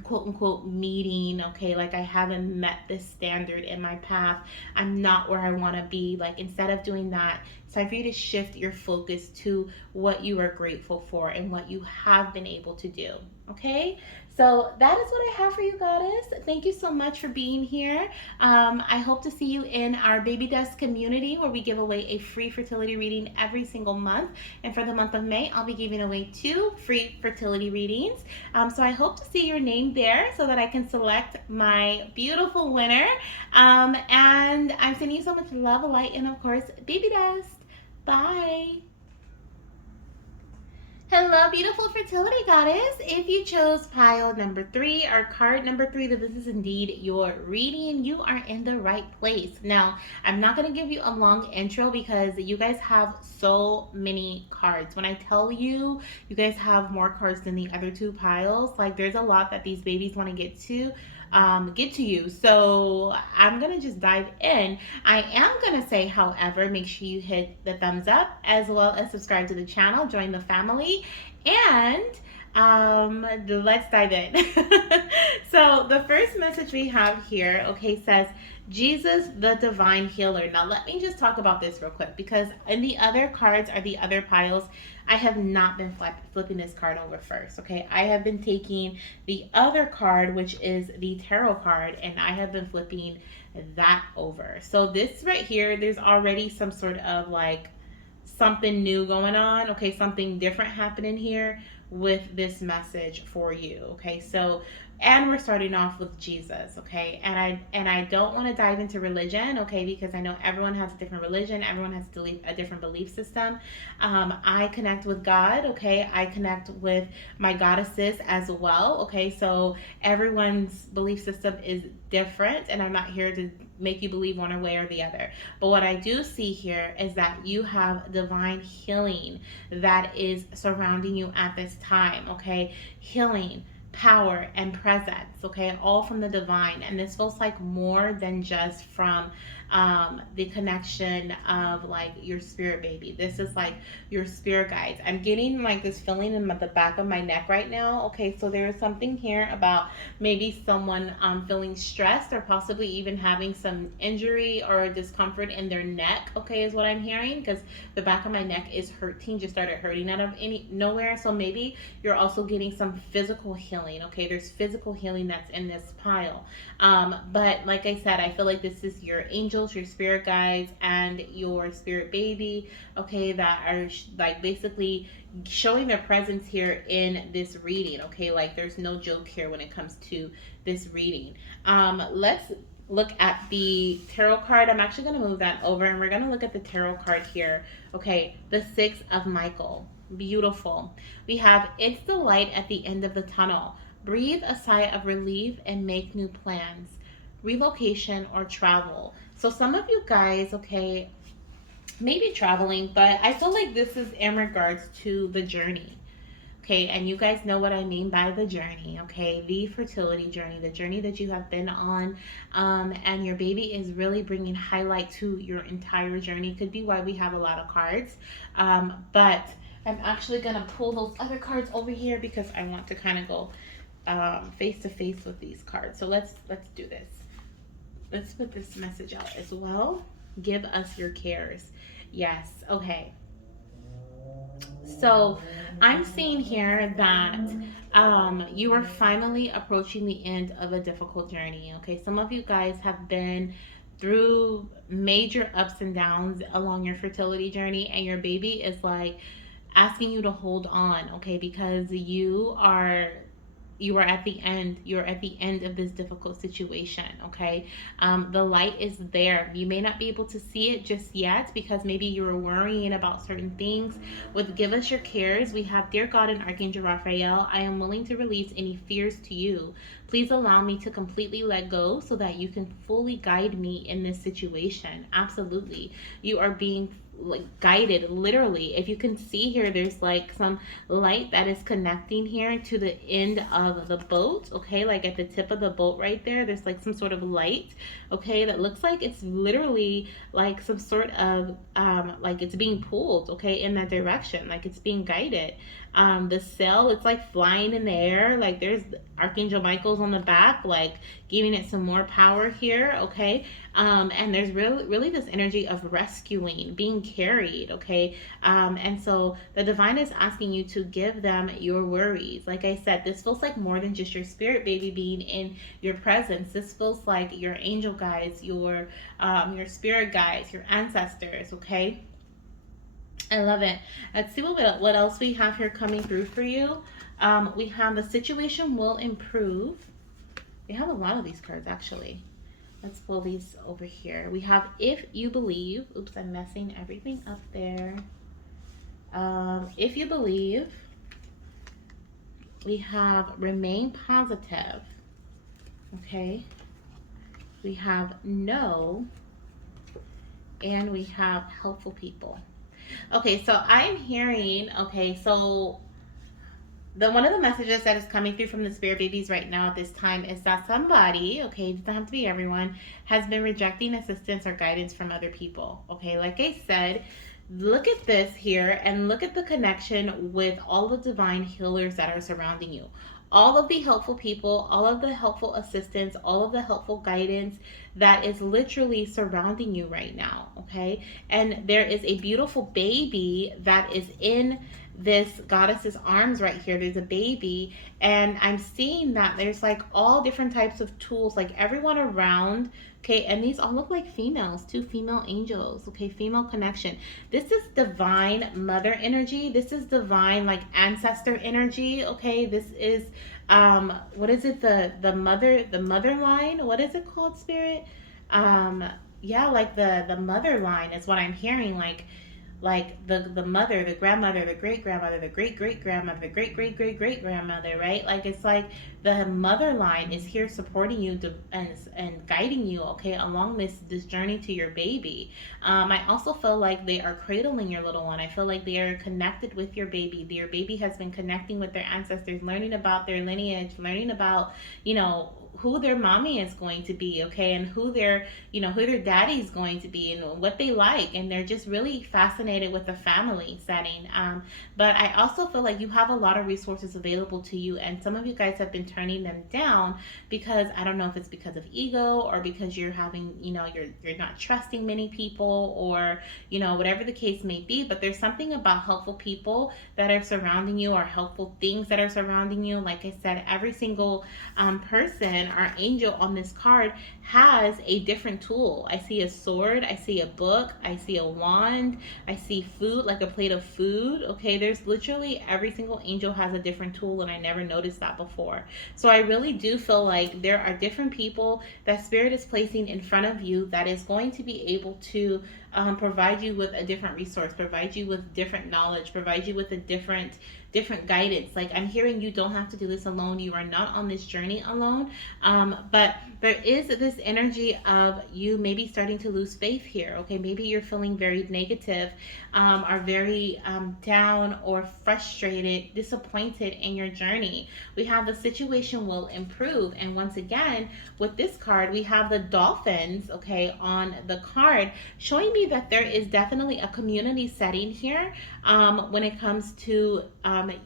quote unquote, meeting. Okay, like, I haven't met this standard in my path, I'm not where I want to be. Like, instead of doing that, it's time for you to shift your focus to what you are grateful for and what you have been able to do. Okay, so that is what I have for you, Goddess. Thank you so much for being here. I hope to see you in our Baby Desk community where we give away a free fertility reading every single month. And for the month of May, I'll be giving away 2 free fertility readings. So I hope to see your name there so that I can select my beautiful winner. And I'm sending you so much love, light, and of course, baby dust. Bye. Hello, beautiful fertility goddess. If you chose pile number 3 or card number 3, that this is indeed your reading, you are in the right place. Now, I'm not going to give you a long intro because you guys have so many cards. When I tell you, you guys have more cards than the other 2 piles, like there's a lot that these babies want to get to you. So I'm gonna just dive in. I am gonna say, however, make sure you hit the thumbs up as well as subscribe to the channel, join the family, and let's dive in. So the first message we have here, okay, says Jesus the divine healer. Now let me just talk about this real quick because in the other cards are the other piles. I have not been flipping this card over first, okay? I have been taking the other card, which is the tarot card, and I have been flipping that over. So this right here, there's already some sort of like something new going on, okay? Something different happening here with this message for you, okay? So and we're starting off with Jesus, okay? And I don't want to dive into religion, okay, because I know everyone has a different religion, everyone has a different belief system. I connect with God, okay? I connect with my goddesses as well, okay? So everyone's belief system is different, and I'm not here to make you believe one way or the other. But what I do see here is that you have divine healing that is surrounding you at this time, okay? Healing, power, and presence, okay, all from the divine. And this feels like more than just from the connection of like your spirit baby. This is like your spirit guides. I'm getting like this feeling in the back of my neck right now, okay? So there is something here about maybe someone feeling stressed or possibly even having some injury or discomfort in their neck, okay, is what I'm hearing, because the back of my neck is hurting, just started hurting out of nowhere. So maybe you're also getting some physical healing, okay? There's physical healing that's in this pile. But like I said, I feel like this is your angels, your spirit guides, and your spirit baby, okay, that are like basically showing their presence here in this reading, okay? Like there's no joke here when it comes to this reading. Let's look at the tarot card. I'm actually going to move that over and we're going to look at the tarot card here. Okay, the 6 of Michael. Beautiful. We have, it's the light at the end of the tunnel. Breathe a sigh of relief and make new plans. Relocation or travel. So some of you guys, okay, maybe traveling, but I feel like this is in regards to the journey. Okay, and you guys know what I mean by the journey, okay? The fertility journey, the journey that you have been on, and your baby is really bringing highlight to your entire journey. Could be why we have a lot of cards, but I'm actually gonna pull those other cards over here because I want to kind of go face to face with these cards. So let's do this. Let's put this message out as well. Give us your cares. Yes, okay. So I'm seeing here that you are finally approaching the end of a difficult journey. Okay, some of you guys have been through major ups and downs along your fertility journey, and your baby is like asking you to hold on, okay, because you are at the end, you're at the end of this difficult situation, okay? The light is there. You may not be able to see it just yet because maybe you're worrying about certain things. With give us your cares, we have, dear God and Archangel Raphael, I am willing to release any fears to you. Please allow me to completely let go so that you can fully guide me in this situation. Absolutely. You are being like guided, literally. If you can see here, there's like some light that is connecting here to the end of the boat, okay, like at the tip of the boat right there's like some sort of light, okay, that looks like it's literally like some sort of like it's being pulled, okay, in that direction, like it's being guided. The sail, it's like flying in the air, like there's Archangel Michael's on the back, like giving it some more power here, okay. And there's really this energy of rescuing, being carried, okay? And so the divine is asking you to give them your worries. Like I said, this feels like more than just your spirit baby being in your presence. This feels like your angel guides, your spirit guides, your ancestors, okay? I love it. Let's see what else we have here coming through for you. We have the situation will improve. We have a lot of these cards actually. Let's pull these over here. We have if you believe. Oops, I'm messing everything up there. If you believe, we have remain positive. Okay. We have no, and we have helpful people. Okay, so I'm hearing, okay, so the one of the messages that is coming through from the spirit babies right now at this time is that somebody, okay, it doesn't have to be everyone, has been rejecting assistance or guidance from other people. Okay, like I said, look at this here and look at the connection with all the divine healers that are surrounding you. All of the helpful people, all of the helpful assistance, all of the helpful guidance that is literally surrounding you right now. Okay, and there is a beautiful baby that is in this goddess's arms right here. There's a baby, and I'm seeing that there's like all different types of tools, like everyone around. Okay, and these all look like females, two female angels. Okay, female connection. This is divine mother energy. This is divine like ancestor energy. Okay, this is what is it, the mother line? What is it called, spirit? Um yeah, like the mother line is what I'm hearing, like the mother, the grandmother, the great grandmother, the great great grandmother, the great great great great grandmother, right? Like it's like the mother line is here supporting you and guiding you, okay, along this journey to your baby. I also feel like they are cradling your little one. I feel like they are connected with your baby. Your baby has been connecting with their ancestors, learning about their lineage, learning about, who their mommy is going to be, okay, and who their daddy is going to be and what they like, and they're just really fascinated with the family setting. But I also feel like you have a lot of resources available to you, and some of you guys have been turning them down because I don't know if it's because of ego or because you're having, you're not trusting many people, or whatever the case may be. But there's something about helpful people that are surrounding you, or helpful things that are surrounding you. Like I said, every single person, our angel on this card, has a different tool. I see a sword, I see a book, I see a wand, I see food, like a plate of food. Okay, there's literally every single angel has a different tool, and I never noticed that before. So I really do feel like there are different people that spirit is placing in front of you that is going to be able to provide you with a different resource, provide you with different knowledge, provide you with a different guidance. Like I'm hearing you don't have to do this alone. You are not on this journey alone. But there is this energy of you maybe starting to lose faith here. Okay, maybe you're feeling very negative, are very down or frustrated, disappointed in your journey. We have the situation will improve, and once again, with this card, we have the dolphins. Okay, on the card, showing me that there is definitely a community setting here when it comes to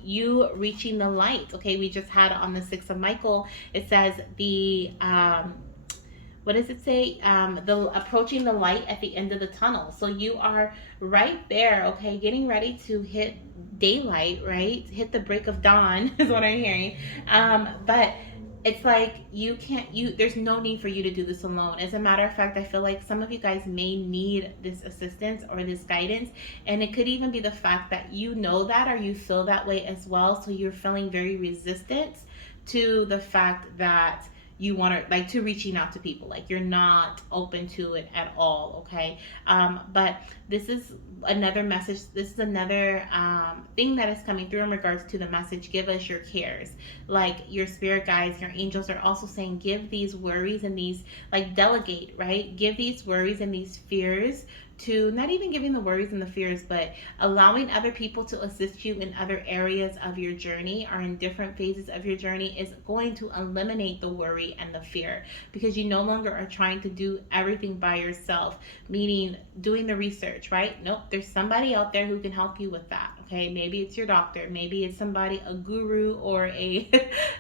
you reaching the light. Okay, we just had on the Six of Michael, it says what does it say? The approaching the light at the end of the tunnel. So you are right there, okay, getting ready to hit daylight, right? Hit the break of dawn is what I'm hearing. But it's like there's no need for you to do this alone. As a matter of fact, I feel like some of you guys may need this assistance or this guidance, and it could even be the fact that you know that, or you feel that way as well, so you're feeling very resistant to the fact that you want to, like, to reaching out to people, like you're not open to it at all. Okay, but this is another message, this is another thing that is coming through in regards to the message, give us your cares. Like your spirit guides, your angels are also saying give these worries and these, like, delegate, right? Give these worries and these fears to, not even giving the worries and the fears, but allowing other people to assist you in other areas of your journey or in different phases of your journey is going to eliminate the worry and the fear, because you no longer are trying to do everything by yourself, meaning doing the research, research, right? Nope, there's somebody out there who can help you with that. Okay, maybe it's your doctor, maybe it's somebody, a guru or a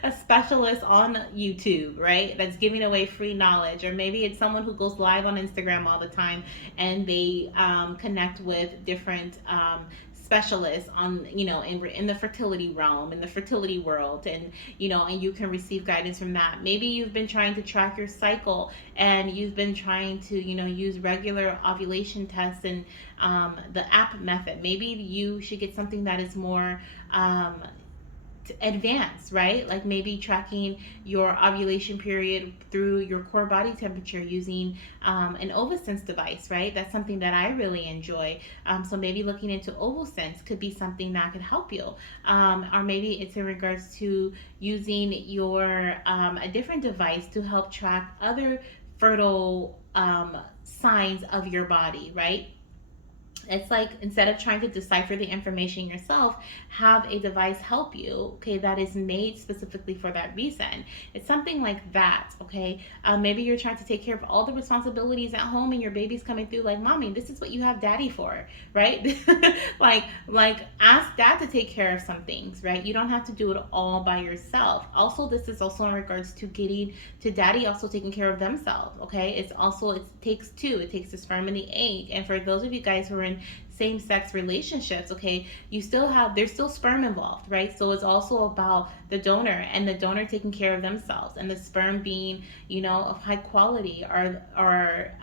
a specialist on YouTube, right? That's giving away free knowledge, or maybe it's someone who goes live on Instagram all the time and they connect with different specialists on, in the fertility realm, in the fertility world, and and you can receive guidance from that. Maybe you've been trying to track your cycle and you've been trying to use regular ovulation tests and the app method. Maybe you should get something that is more advanced, right? Like maybe tracking your ovulation period through your core body temperature using an OvaSense device, right? That's something that I really enjoy. So maybe looking into OvaSense could be something that could help you. Or maybe it's in regards to using your a different device to help track other fertile signs of your body, right? It's like instead of trying to decipher the information yourself, have a device help you, okay, that is made specifically for that reason. It's something like that, okay. Maybe you're trying to take care of all the responsibilities at home and your baby's coming through like, mommy, this is what you have daddy for, right? like ask dad to take care of some things, right? You don't have to do it all by yourself. Also, this is also in regards to getting to daddy also taking care of themselves, okay. It's also, it takes two. It takes the sperm and the egg. And for those of you guys who are in same-sex relationships, okay, you still have, there's still sperm involved, right? So it's also about the donor and the donor taking care of themselves and the sperm being, of high quality, or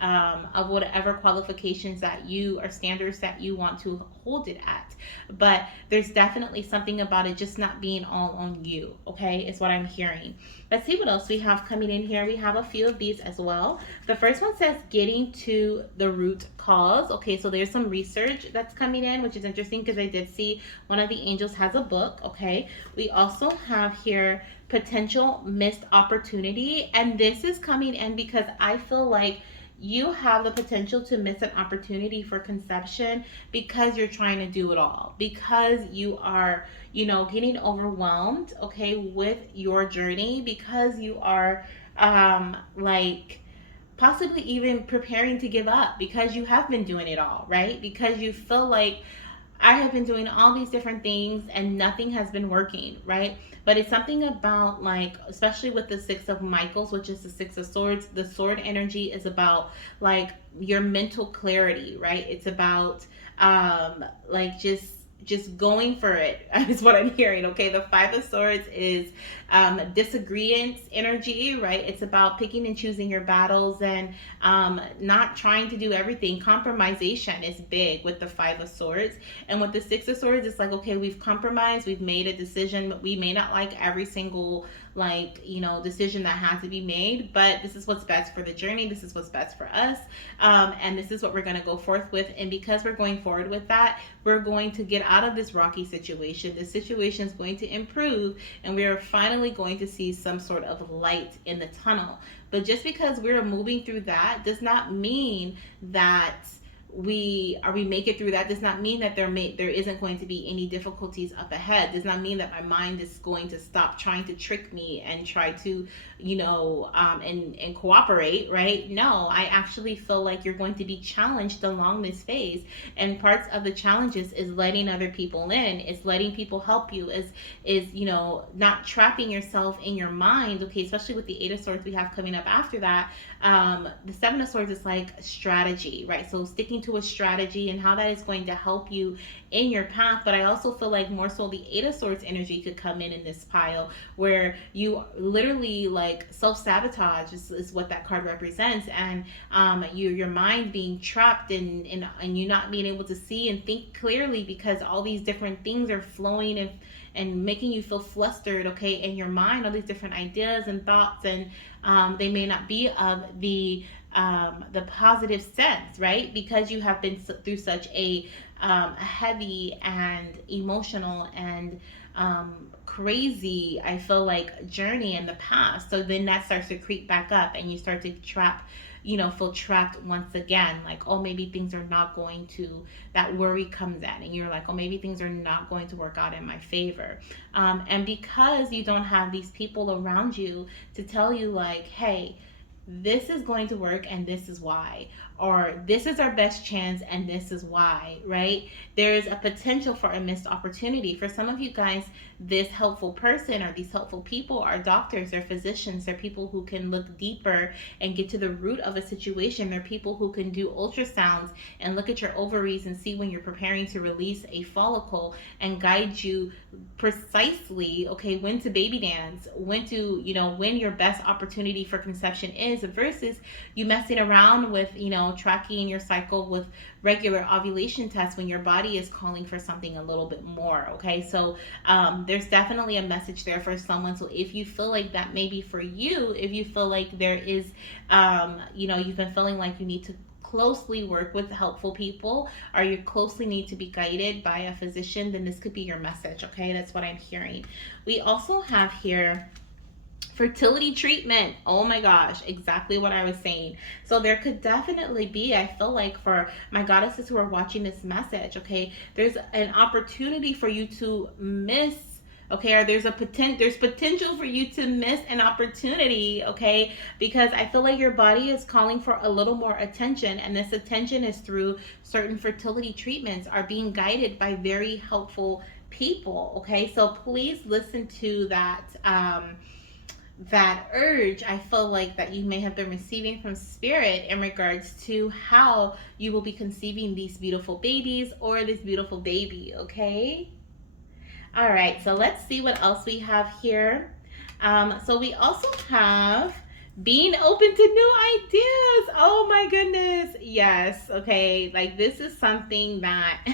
of whatever qualifications that you, or standards that you want to hold it at. But there's definitely something about it just not being all on you, okay, is what I'm hearing. Let's see what else we have coming in here. We have a few of these as well. The first one says getting to the root cause. Okay, so there's some research that's coming in, which is interesting because I did see one of the angels has a book. Okay, we also have here potential missed opportunity, and this is coming in because I feel like you have the potential to miss an opportunity for conception because you're trying to do it all, because you are, getting overwhelmed, okay, with your journey, because you are like possibly even preparing to give up because you have been doing it all, right? Because you feel like I have been doing all these different things and nothing has been working, right? But it's something about, like, especially with the Six of Michaels, which is the Six of Swords, the sword energy is about like your mental clarity, right? It's about like just going for it is what I'm hearing. Okay, the Five of Swords is disagreement energy, right? It's about picking and choosing your battles and not trying to do everything. Compromisation is big with the Five of Swords. And with the Six of Swords, it's like, okay, we've compromised, we've made a decision, but we may not like every single, like, decision that has to be made, but this is what's best for the journey, this is what's best for us, and this is what we're going to go forth with. And because we're going forward with that, we're going to get out of this rocky situation. This situation is going to improve, and we are finally going to see some sort of light in the tunnel. But just because we're moving through that does not mean that we make it through. That does not mean that there isn't going to be any difficulties up ahead. Does not mean that my mind is going to stop trying to trick me and try to and cooperate, right? No, I actually feel like you're going to be challenged along this phase, and parts of the challenges is letting other people in, is letting people help you, is not trapping yourself in your mind, okay, especially with the Eight of Swords we have coming up after that. The Seven of Swords is like strategy, right? So sticking to a strategy and how that is going to help you in your path. But I also feel like more so the Eight of Swords energy could come in this pile, where you literally like self-sabotage is what that card represents. And your mind being trapped and you not being able to see and think clearly because all these different things are flowing and making you feel flustered, okay, in your mind, all these different ideas and thoughts, and they may not be of the positive sense, right? Because you have been through such a heavy and emotional and crazy, I feel like, journey in the past. So then that starts to creep back up, and you start to feel trapped once again. Like, oh, maybe things are not going to, that worry comes in, and you're like, oh, maybe things are not going to work out in my favor. And because you don't have these people around you to tell you, like, hey, this is going to work and this is why, or this is our best chance and this is why, right? There's a potential for a missed opportunity. For some of you guys, this helpful person or these helpful people are doctors or physicians. They're people who can look deeper and get to the root of a situation. They're people who can do ultrasounds and look at your ovaries and see when you're preparing to release a follicle and guide you precisely, okay, when to baby dance, when to, when your best opportunity for conception is, versus you messing around with, tracking your cycle with regular ovulation tests when your body is calling for something a little bit more. Okay, so there's definitely a message there for someone. So if you feel like that may be for you, if you feel like there is, you've been feeling like you need to closely work with helpful people, or you closely need to be guided by a physician, then this could be your message. Okay, that's what I'm hearing. We also have here fertility treatment. Oh my gosh, exactly what I was saying. So there could definitely be, I feel like, for my goddesses who are watching this message, okay, there's an opportunity for you to miss, okay, or there's potential for you to miss an opportunity, okay, because I feel like your body is calling for a little more attention, and this attention is through certain fertility treatments, are being guided by very helpful people. Okay, so please listen to that urge I feel like that you may have been receiving from spirit in regards to how you will be conceiving these beautiful babies or this beautiful baby. Okay, all right, so let's see what else we have here. So we also have being open to new ideas. Oh my goodness. Yes. Okay. Like, this is something that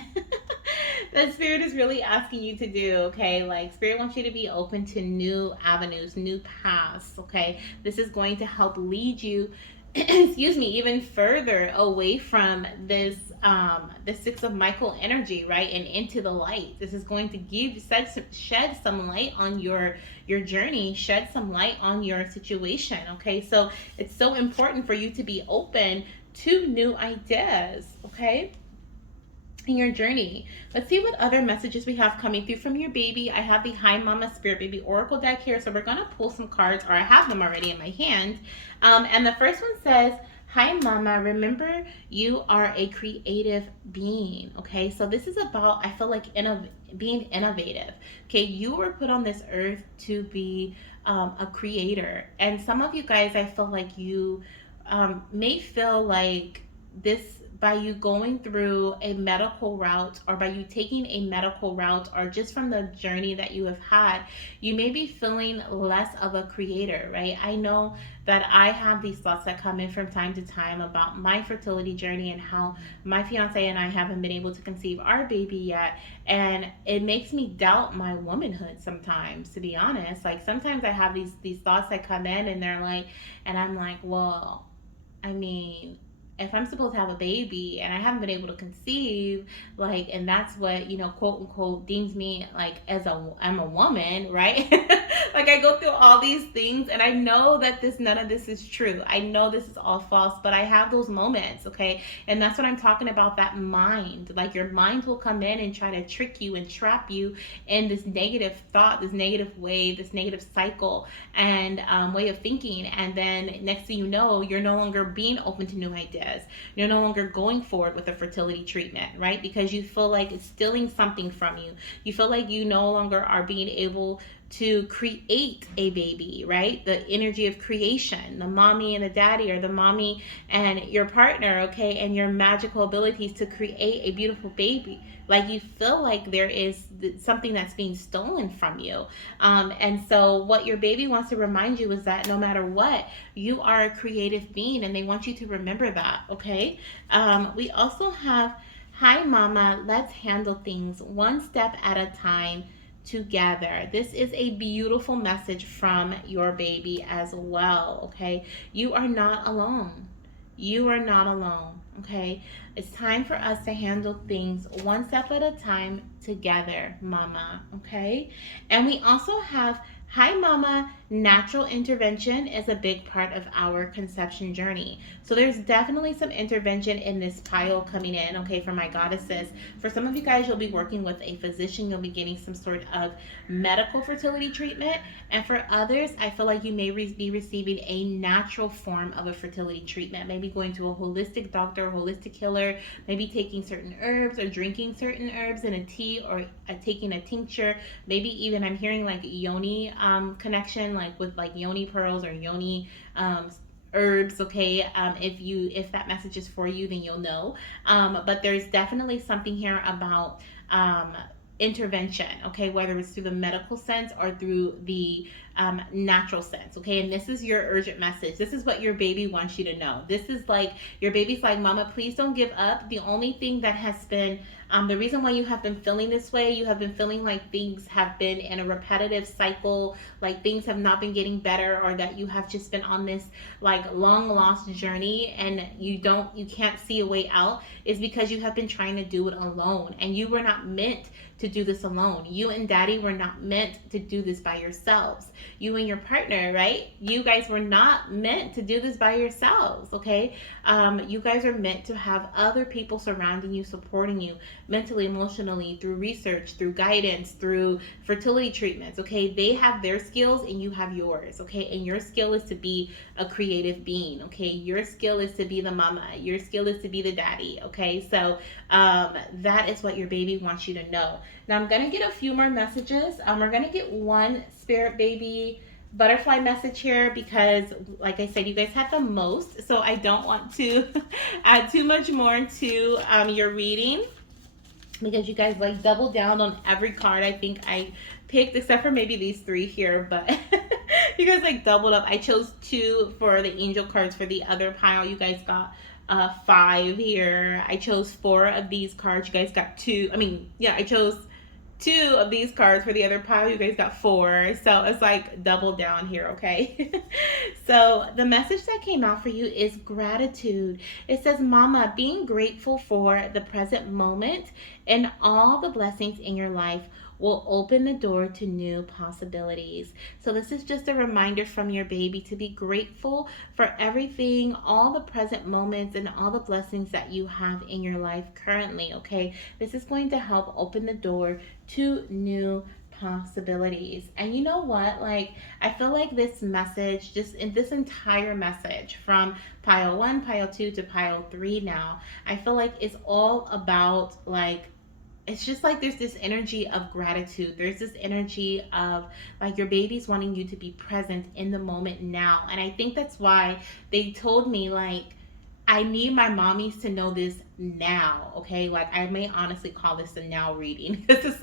that spirit is really asking you to do. Okay. Like, spirit wants you to be open to new avenues, new paths. Okay. This is going to help lead you excuse me, even further away from this the six of Michael energy, right, and into the light. This is going to shed some light on your journey, shed some light on your situation. Okay, so it's so important for you to be open to new ideas. Okay, in your journey. Let's see what other messages we have coming through from your baby. I have the Hi Mama Spirit Baby Oracle deck here, so we're gonna pull some cards, or I have them already in my hand. And the first one says, "Hi Mama, remember you are a creative being." Okay, so this is about, I feel like, being innovative. Okay, you were put on this earth to be a creator, and some of you guys, I feel like you may feel like this, by you going through a medical route, or by you taking a medical route, or just from the journey that you have had, you may be feeling less of a creator, right? I know that I have these thoughts that come in from time to time about my fertility journey and how my fiance and I haven't been able to conceive our baby yet. And it makes me doubt my womanhood sometimes, to be honest. Like, sometimes I have these thoughts that come in, and they're like, and I'm like, well, I mean, if I'm supposed to have a baby and I haven't been able to conceive, like, and that's what, quote unquote, deems me like I'm a woman, right? Like, I go through all these things, and I know that none of this is true. I know this is all false, but I have those moments, okay? And that's what I'm talking about, that mind. Like, your mind will come in and try to trick you and trap you in this negative thought, this negative way, this negative cycle and way of thinking. And then next thing you know, you're no longer being open to new ideas. You're no longer going forward with a fertility treatment, right? Because you feel like it's stealing something from you. You feel like you no longer are being able to create a baby, right? The energy of creation, the mommy and the daddy, or the mommy and your partner, okay, and your magical abilities to create a beautiful baby. Like, you feel like there is something that's being stolen from you. And so what your baby wants to remind you is that no matter what, you are a creative being, and they want you to remember that, okay? We also have, "Hi Mama, let's handle things one step at a time together." This is a beautiful message from your baby as well, okay? You are not alone. You are not alone, okay? It's time for us to handle things one step at a time together, mama. Okay? And we also have Hi Mama, natural intervention is a big part of our conception journey. So there's definitely some intervention in this pile coming in, okay, for my goddesses. For some of you guys, you'll be working with a physician, you'll be getting some sort of medical fertility treatment. And for others, I feel like you may be receiving a natural form of a fertility treatment, maybe going to a holistic doctor, a holistic healer, maybe taking certain herbs or drinking certain herbs in a tea or taking a tincture. Maybe even I'm hearing like yoni connection, like with like yoni pearls or yoni herbs. Okay, if that message is for you, then you'll know. But there's definitely something here about intervention, okay, whether it's through the medical sense or through the natural sense, okay. And this is your urgent message. This is what your baby wants you to know. This is like your baby's like, mama, please don't give up. The only thing that has been the reason why you have been feeling this way, you have been feeling like things have been in a repetitive cycle, like things have not been getting better, or that you have just been on this like long lost journey and you can't see a way out, is because you have been trying to do it alone, and you were not meant to do this alone. You and daddy were not meant to do this by yourselves. You and your partner, right? You guys were not meant to do this by yourselves, okay? You guys are meant to have other people surrounding you, supporting you mentally, emotionally, through research, through guidance, through fertility treatments, okay? They have their skills and you have yours, okay? And your skill is to be a creative being, okay? Your skill is to be the mama. Your skill is to be the daddy, okay? So that is what your baby wants you to know. Now I'm gonna get a few more messages. We're gonna get one spirit baby butterfly message here because, like I said, you guys had the most, so I don't want to add too much more to your reading because you guys like doubled down on every card I think I picked, except for maybe these three here, but you guys like doubled up. I chose two for the angel cards. For the other pile, you guys got five here. I chose four of these cards. You guys got two. I mean, yeah, I chose two of these cards. For the other pile, you guys got four. So it's like double down here, okay? So the message that came out for you is gratitude. It says, Mama, being grateful for the present moment and all the blessings in your life will open the door to new possibilities. So this is just a reminder from your baby to be grateful for everything, all the present moments and all the blessings that you have in your life currently, okay? This is going to help open the door to new possibilities. And you know what? Like, I feel like this message, just in this entire message from pile 1, pile 2 to pile 3 now, I feel like it's all about like it's just like there's this energy of gratitude. There's this energy of like your baby's wanting you to be present in the moment now. And I think that's why they told me like I need my mommies to know this now, okay? Like I may honestly call this a now reading. It's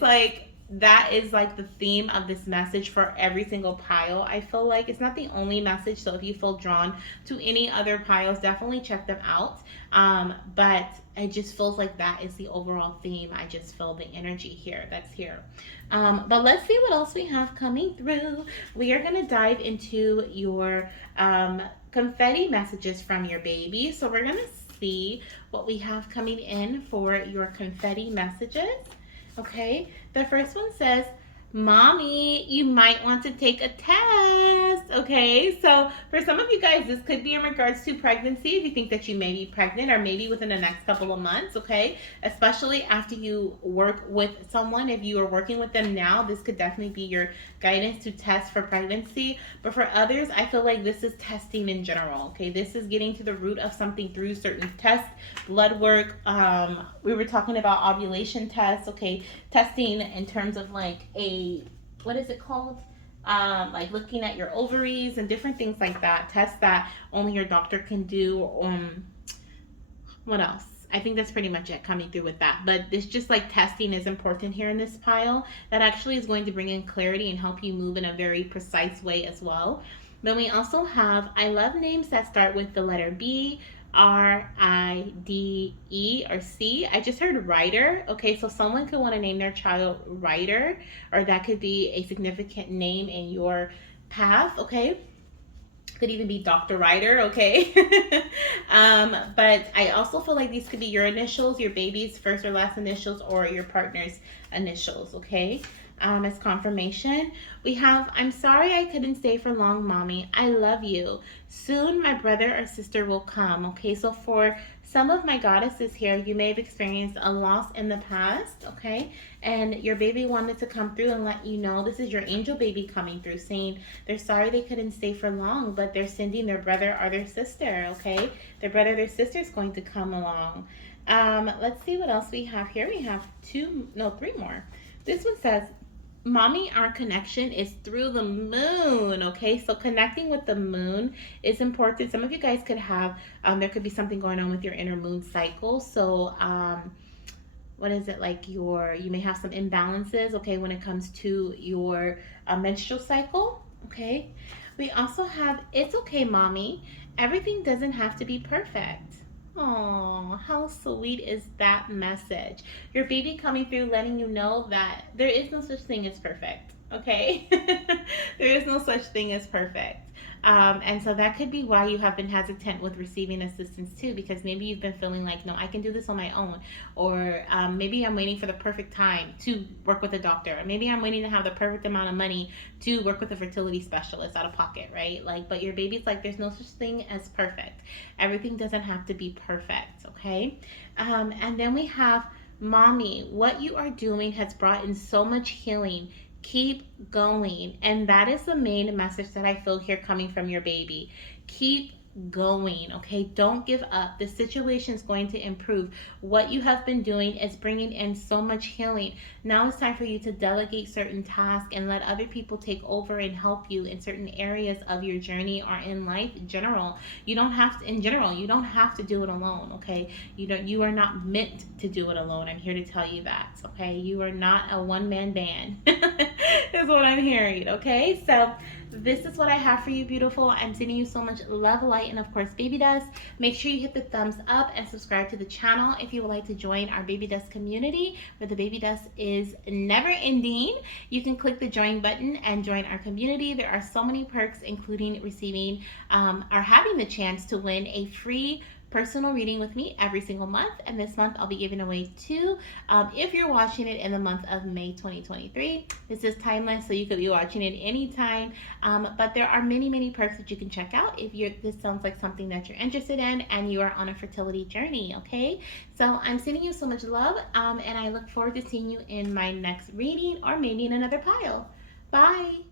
like that is like the theme of this message for every single pile. I feel like it's not the only message, so if you feel drawn to any other piles, definitely check them out. But it just feels like that is the overall theme. I just feel the energy here that's here. But let's see what else we have coming through. We are going to dive into your confetti messages from your baby. So we're going to see what we have coming in for your confetti messages. Okay, the first one says, Mommy, you might want to take a test. Okay, so for some of you guys, this could be in regards to pregnancy. If you think that you may be pregnant or maybe within the next couple of months, okay, especially after you work with someone. If you are working with them now, this could definitely be your guidance to test for pregnancy. But for others, I feel like this is testing in general. Okay, this is getting to the root of something through certain tests, blood work. We were talking about ovulation tests. Okay, testing in terms of like what is it called? Like looking at your ovaries and different things like that. Tests that only your doctor can do. What else? I think that's pretty much it coming through with that. But it's just like testing is important here in this pile. That actually is going to bring in clarity and help you move in a very precise way as well. Then we also have I love names that start with the letter B, Ride, or C. I just heard Ryder. Okay, so someone could want to name their child Ryder, or that could be a significant name in your path. Okay, Could even be Dr. Ryder, okay? But I also feel like these could be your initials, your baby's first or last initials, or your partner's initials, okay? As confirmation, we have, I'm sorry I couldn't stay for long, mommy. I love you. Soon my brother or sister will come, okay? So for some of my goddesses here, you may have experienced a loss in the past, okay? And your baby wanted to come through and let you know this is your angel baby coming through, saying they're sorry they couldn't stay for long, but they're sending their brother or their sister, okay? Their brother or their sister is going to come along. Let's see what else we have here. We have three more. This one says, Mommy, our connection is through the moon. Okay, so connecting with the moon is important. Some of you guys could have, there could be something going on with your inner moon cycle. So, what is it like you may have some imbalances, okay, when it comes to your menstrual cycle, okay? We also have, it's okay, mommy. Everything doesn't have to be perfect. Oh, how sweet is that message? Your baby coming through letting you know that there is no such thing as perfect, okay? There is no such thing as perfect. And so that could be why you have been hesitant with receiving assistance too, because maybe you've been feeling like, no, I can do this on my own. Or maybe I'm waiting for the perfect time to work with a doctor. Or maybe I'm waiting to have the perfect amount of money to work with a fertility specialist out of pocket, right? Like, but your baby's like, there's no such thing as perfect. Everything doesn't have to be perfect, okay? And then we have, mommy, what you are doing has brought in so much healing. Keep going. And that is the main message that I feel here coming from your baby. Keep going, okay? Don't give up. The situation is going to improve. What you have been doing is bringing in so much healing. Now it's time for you to delegate certain tasks and let other people take over and help you in certain areas of your journey or in life in general. You don't have to, in general, you don't have to do it alone, okay? You are not meant to do it alone. I'm here to tell you that, okay? You are not a one-man band. Is what I'm hearing, okay? So this is what I have for you, beautiful. I'm sending you so much love, light, and of course, baby dust. Make sure you hit the thumbs up and subscribe to the channel if you would like to join our baby dust community where the baby dust is never ending. You can click the join button and join our community. There are so many perks, including receiving or having the chance to win a free personal reading with me every single month. And this month I'll be giving away two if you're watching it in the month of May 2023. This is timeless, so you could be watching it anytime. But there are many, many perks that you can check out if this sounds like something that you're interested in and you are on a fertility journey, okay? So I'm sending you so much love, and I look forward to seeing you in my next reading or maybe in another pile. Bye.